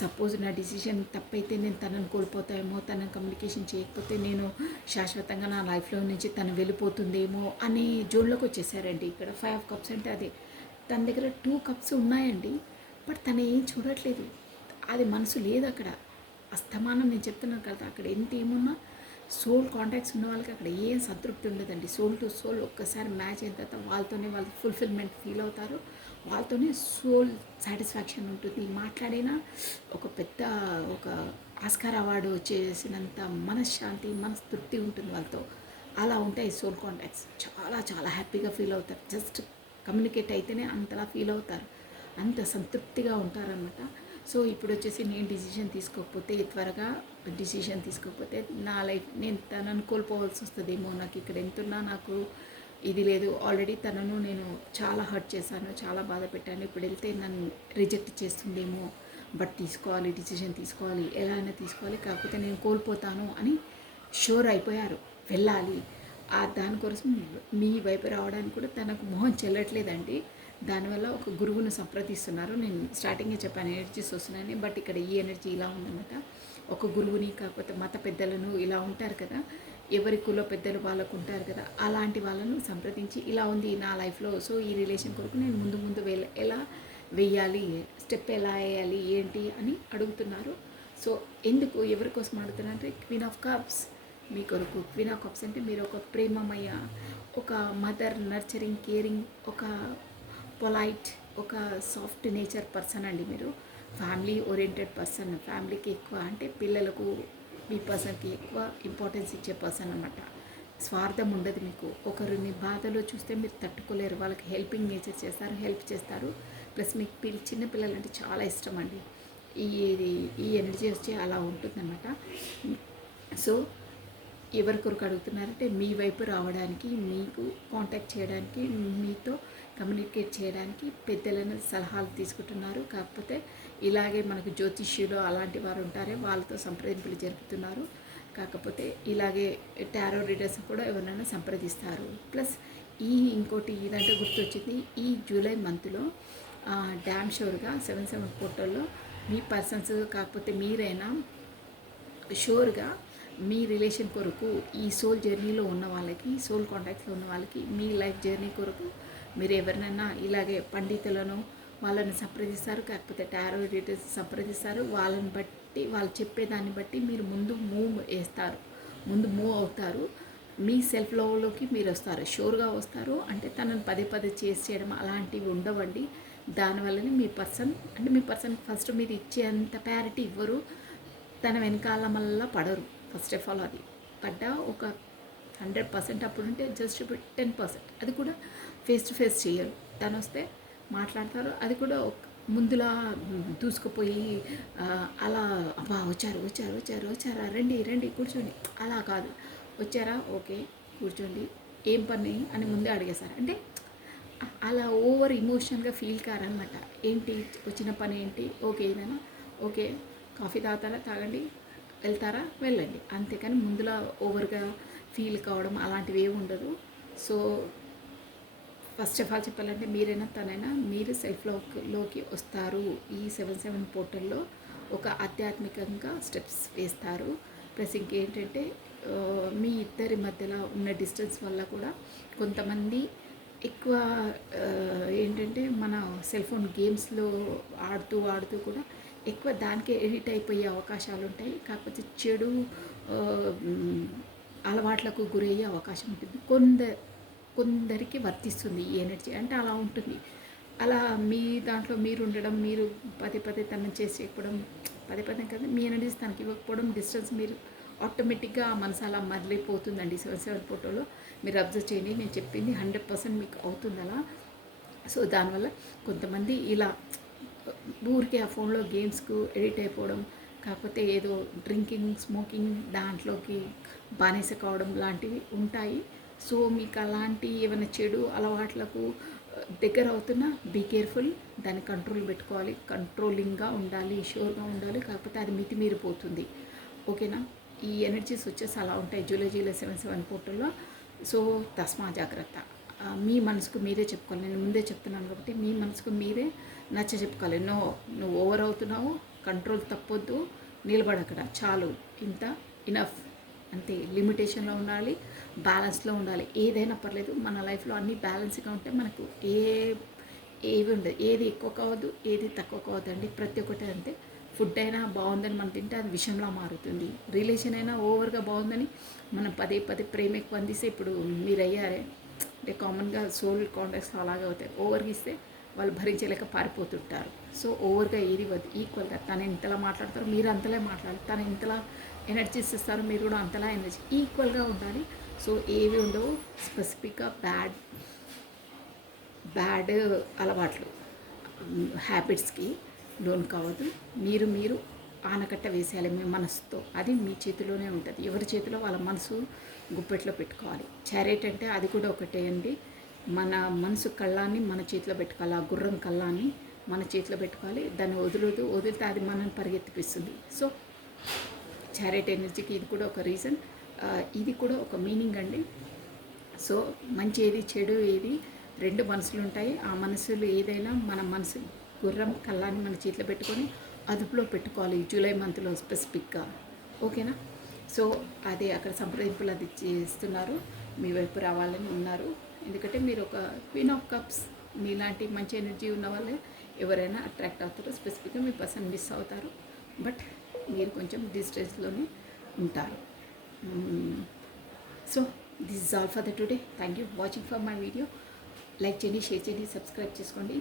సపోజ్ నా డిసిజన్ తప్పైతే నేను తనను కోల్పోతాయేమో, తనను కమ్యూనికేషన్ చేయకపోతే నేను శాశ్వతంగా నా లైఫ్లో నుంచి తను వెళ్ళిపోతుందేమో అనే జోన్లోకి వచ్చేసారండి. ఇక్కడ 5 ఆఫ్ కప్స్ అంటే అదే, తన దగ్గర 2 కప్స్ ఉన్నాయండి, బట్ తను ఏం చూడట్లేదు. అది మనసు లేదు అక్కడ. అస్తమానం నేను చెప్తున్నాను కదా, అక్కడ ఎంత ఏమున్నా సోల్ కాంటాక్ట్స్ ఉన్న వాళ్ళకి అక్కడ ఏం సంతృప్తి ఉండదండి. సోల్ టు సోల్ ఒక్కసారి మ్యాచ్ అయిన తర్వాత వాళ్ళతోనే వాళ్ళు ఫుల్ఫిల్మెంట్ ఫీల్ అవుతారు, వాళ్ళతోనే సోల్ సాటిస్ఫాక్షన్ ఉంటుంది. మాట్లాడినా ఒక పెద్ద ఒక ఆస్కార్ అవార్డు వచ్చేసినంత మనశ్శాంతి, మనస్తృప్తి ఉంటుంది వాళ్ళతో. అలా ఉంటాయి సోల్ కాంటాక్ట్స్. చాలా చాలా హ్యాపీగా ఫీల్ అవుతారు. జస్ట్ కమ్యూనికేట్ అయితేనే అంతలా ఫీల్ అవుతారు, అంత సంతృప్తిగా ఉంటారనమాట. సో ఇప్పుడు వచ్చేసి నేను డిసిషన్ తీసుకోకపోతే, త్వరగా డిసిషన్ తీసుకోకపోతే నా లైఫ్ నేను తనను కోల్పోవాల్సి వస్తుందేమో. నాకు ఇక్కడ ఎంతున్నా నాకు ఇది లేదు. ఆల్రెడీ తనను నేను చాలా హర్ట్ చేశాను, చాలా బాధ పెట్టాను. ఇప్పుడు వెళ్తే నన్ను రిజెక్ట్ చేస్తుందేమో, బట్ తీసుకోవాలి, డిసిషన్ తీసుకోవాలి, ఎలా అయినా తీసుకోవాలి, కాకపోతే నేను కోల్పోతాను అని షూర్ అయిపోయారు. వెళ్ళాలి. దానికోసం మీ వైపు రావడానికి కూడా తనకు మొహం చెల్లట్లేదండి. దానివల్ల ఒక గురువును సంప్రదిస్తున్నారు. నేను స్టార్టింగే చెప్పాను ఎనర్జీస్ వస్తున్నాయని, బట్ ఇక్కడ ఈ ఎనర్జీ ఇలా ఉందన్నమాట. ఒక గురువుని, కాకపోతే మత పెద్దలను, ఇలా ఉంటారు కదా, ఎవరి కుల పెద్దలు వాళ్ళకు ఉంటారు కదా, అలాంటి వాళ్ళను సంప్రదించి ఇలా ఉంది నా లైఫ్లో, సో ఈ రిలేషన్ కొరకు నేను ముందు ఎలా వెయ్యాలి, స్టెప్ ఎలా వేయాలి ఏంటి అని అడుగుతున్నారు. సో ఎందుకు, ఎవరి కోసం అడుగుతున్నారు అంటే క్వీన్ ఆఫ్ కప్స్ మీ కొరకు. క్వీన్ ఆఫ్ కప్స్ అంటే మీరు ఒక ప్రేమమయ, ఒక మదర్, నర్చరింగ్, కేరింగ్, ఒక పొలైట్, ఒక సాఫ్ట్ నేచర్ పర్సన్ అండి. మీరు ఫ్యామిలీ ఓరియంటెడ్ పర్సన్. ఫ్యామిలీకి ఎక్కువ అంటే పిల్లలకు, మీ పర్సన్కి ఎక్కువ ఇంపార్టెన్స్ ఇచ్చే పర్సన్ అనమాట. స్వార్థం ఉండదు మీకు. ఒకరిని బాధలో చూస్తే మీరు తట్టుకోలేరు, వాళ్ళకి హెల్పింగ్ నేచర్ చేస్తారు, హెల్ప్ చేస్తారు. ప్లస్ మీకు చిన్న పిల్లలు అంటే చాలా ఇష్టం అండి. ఈ ఎనర్జీ వచ్చి అలా ఉంటుందన్నమాట. సో ఎవరి కొరకు అడుగుతున్నారంటే మీ వైపు రావడానికి, మీకు కాంటాక్ట్ చేయడానికి, మీతో కమ్యూనికేట్ చేయడానికి పెద్దలను సలహాలు తీసుకుంటున్నారు. కాకపోతే ఇలాగే మనకు జ్యోతిష్యులు అలాంటి వారు ఉంటారే, వాళ్ళతో సంప్రదింపులు జరుపుతున్నారు. కాకపోతే ఇలాగే టారో రీడర్స్ కూడా ఎవరినైనా సంప్రదిస్తారు. ప్లస్ ఇంకోటి ఇదంటే గుర్తొచ్చింది, ఈ జూలై మంత్లో డ్యామ్ షూర్గా 7/7 పోర్టల్లో మీ పర్సన్స్, కాకపోతే మీరైనా షూర్గా మీ రిలేషన్ కొరకు, ఈ సోల్ జర్నీలో ఉన్న వాళ్ళకి, సోల్ కాంటాక్ట్స్లో ఉన్న వాళ్ళకి, మీ లైఫ్ జర్నీ కొరకు మీరు ఎవరినైనా ఇలాగే పండితులను వాళ్ళని సంప్రదిస్తారు, కాకపోతే టారో రీడర్స్ సంప్రదిస్తారు. వాళ్ళని బట్టి, వాళ్ళు చెప్పేదాన్ని బట్టి మీరు ముందు మూవ్ అవుతారు. మీ సెల్ఫ్ లవ్లోకి మీరు వస్తారు, షూర్గా వస్తారు. అంటే తనను పదే చేయడం అలాంటివి ఉండవండి. దానివల్లనే మీ పర్సన్ ఫస్ట్ మీరు ఇచ్చేంత ప్యారిటీ ఇవ్వరు, తన వెనకాల మళ్ళీ పడరు. ఫస్ట్ ఆఫ్ ఆల్ అది పడ్డా ఒక 100% అప్పుడు ఉంటే జస్ట్ 10%, అది కూడా ఫేస్ టు ఫేస్ చేయరు. తను వస్తే మాట్లాడతారు, అది కూడా ముందులా దూసుకుపోయి అలా అబ్బా వచ్చారు వచ్చారు వచ్చారు వచ్చారా రండి రండి కూర్చోండి అలా కాదు. వచ్చారా ఓకే కూర్చోండి ఏం పని అని ముందే అడిగేశారు అంటే అలా ఓవర్ ఇమోషనల్గా ఫీల్ కారనమాట. ఏంటి వచ్చిన పని ఏంటి ఓకే ఇదేనా ఓకే కాఫీ తాగుతారా తాగండి వెళ్తారా వెళ్ళండి అంతేకాని ముందులా ఓవర్గా ఫీల్ కావడం అలాంటివి ఏమి ఉండదు. సో ఫస్ట్ ఆఫ్ ఆల్ చెప్పాలంటే మీరైనా తనైనా మీరు సెల్ఫ్లోకి వస్తారు. ఈ 7/7 పోర్టల్లో ఒక ఆధ్యాత్మికంగా స్టెప్స్ వేస్తారు. ప్లస్ ఇంకేంటంటే మీ ఇద్దరి మధ్యలో ఉన్న డిస్టెన్స్ వల్ల కూడా కొంతమంది ఎక్కువ ఏంటంటే మన సెల్ ఫోన్ గేమ్స్లో ఆడుతూ ఆడుతూ కూడా ఎక్కువ దానికే ఎడిట్ అయిపోయే అవకాశాలు ఉంటాయి. కాకపోతే చెడు అలవాట్లకు గురయ్యే అవకాశం ఉంటుంది. కొందరికి వర్తిస్తుంది ఈ ఎనర్జీ అంటే అలా ఉంటుంది. అలా మీ దాంట్లో మీరు ఉండడం, మీరు పదే పదే తనని చేసి చెప్పడం, పదే పదే కదా మీ ఎనర్జీస్ తనకి ఇవ్వకపోవడం, డిస్టెన్స్ మీరు ఆటోమేటిక్గా ఆ మనసు అలా మదిలిపోతుందండి. 7/7 ఫోటోలో మీరు అబ్జర్వ్ చేయండి. నేను చెప్పింది 100% మీకు అవుతుంది అలా. సో దానివల్ల కొంతమంది ఇలా ఊరికే ఆ ఫోన్లో గేమ్స్కు ఎడిట్ అయిపోవడం, కాకపోతే ఏదో డ్రింకింగ్ స్మోకింగ్ దాంట్లోకి బానిస కావడం లాంటివి ఉంటాయి. సో మీకు అలాంటి ఏమైనా చెడు అలవాట్లకు దగ్గర అవుతున్నా బీ కేర్ఫుల్. దాన్ని కంట్రోల్ పెట్టుకోవాలి, కంట్రోలింగ్గా ఉండాలి, షూర్గా ఉండాలి. కాకపోతే అది మితిమీరిపోతుంది. ఓకేనా? ఈ ఎనర్జీస్ వచ్చేసి అలా ఉంటాయి జూలై 7/7 పోర్టల్లో. సో తస్మా జాగ్రత్త. మీ మనసుకు మీరే చెప్పుకోవాలి. నేను ముందే చెప్తున్నాను కాబట్టి మీ మనసుకు మీరే నచ్చ చెప్పుకోవాలి. నువ్వు ఓవర్ అవుతున్నావు, కంట్రోల్ తప్పొద్దు, నిలబడక్కడ చాలు, ఇంత ఇనఫ్ అంతే. లిమిటేషన్లో ఉండాలి, బ్యాలెన్స్లో ఉండాలి. ఏదైనా పర్లేదు, మన లైఫ్లో అన్నీ బ్యాలెన్స్గా ఉంటే మనకు ఏవి ఉండదు. ఏది ఎక్కువ కావద్దు, ఏది తక్కువ కావద్దండి. ప్రతి ఒక్కటి అంతే. ఫుడ్ అయినా బాగుందని మనం తింటే అది విషంలా మారుతుంది. రిలేషన్ అయినా ఓవర్గా బాగుందని మనం పదే పదే ప్రేమ ఎక్కువ అందిస్తే ఇప్పుడు మీరు అయ్యారే అంటే కామన్గా సోల్ కాంటాక్ట్స్ అలాగే అవుతాయి. ఓవర్గా ఇస్తే వాళ్ళు భరించలేక పారిపోతుంటారు. సో ఓవర్గా ఏది వద్దు, ఈక్వల్గా. తను ఇంతలా మాట్లాడతారు, మీరు అంతలా మాట్లాడాలి. తను ఇంతలా ఎనర్జీస్ ఇస్తారు, మీరు కూడా అంతలా ఎనర్జీ, ఈక్వల్గా ఉండాలి. సో ఏవి ఉండవు స్పెసిఫిక్గా బ్యాడ్ అలవాట్లు హ్యాబిట్స్కి లోన్ కావద్దు. మీరు ఆనకట్ట వేసేయాలి మీ మనసుతో. అది మీ చేతిలోనే ఉంటుంది. ఎవరి చేతిలో వాళ్ళ మనసు గుప్పెట్లో పెట్టుకోవాలి. చారిట్ అంటే అది కూడా ఒకటే అండి. మన మనసు కళ్ళాన్ని మన చేతిలో పెట్టుకోవాలి. ఆ గుర్రం కళ్ళాన్ని మన చేతిలో పెట్టుకోవాలి. దాన్ని వదిలితే అది మనల్ని పరిగెత్తిపిస్తుంది. సో చారిట్ ఎనర్జీకి ఇది కూడా ఒక రీజన్, ఇది కూడా ఒక మీనింగ్ అండి. సో మంచి ఏది చెడు ఏది రెండు మనసులు ఉంటాయి. ఆ మనసులు ఏదైనా మన మనసు గుర్రం కళ్ళాన్ని మన చేతిలో పెట్టుకొని అదుపులో పెట్టుకోవాలి జూలై మంత్లో స్పెసిఫిక్గా. ఓకేనా? సో అదే అక్కడ సంప్రదింపులు అది చేస్తున్నారు, మీ వైపు రావాలని ఉన్నారు. ఎందుకంటే మీరు ఒక క్వీన్ ఆఫ్ కప్స్, మీలాంటి మంచి ఎనర్జీ ఉన్న వాళ్ళే ఎవరైనా అట్రాక్ట్ అవుతారు. స్పెసిఫిక్గా మీ పర్సన్ మిస్ అవుతారు, బట్ మీరు కొంచెం డిస్టెన్స్లోనే ఉంటారు. So this is all for the today. Thank you watching for my video. Like చేయండి, షేర్ చేయండి, సబ్స్క్రైబ్ చేసుకోండి.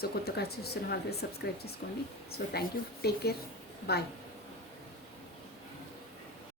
సో కొత్తగా చూస్తున్న వాళ్ళకి సబ్స్క్రైబ్ చేసుకోండి. So thank you, take care, bye.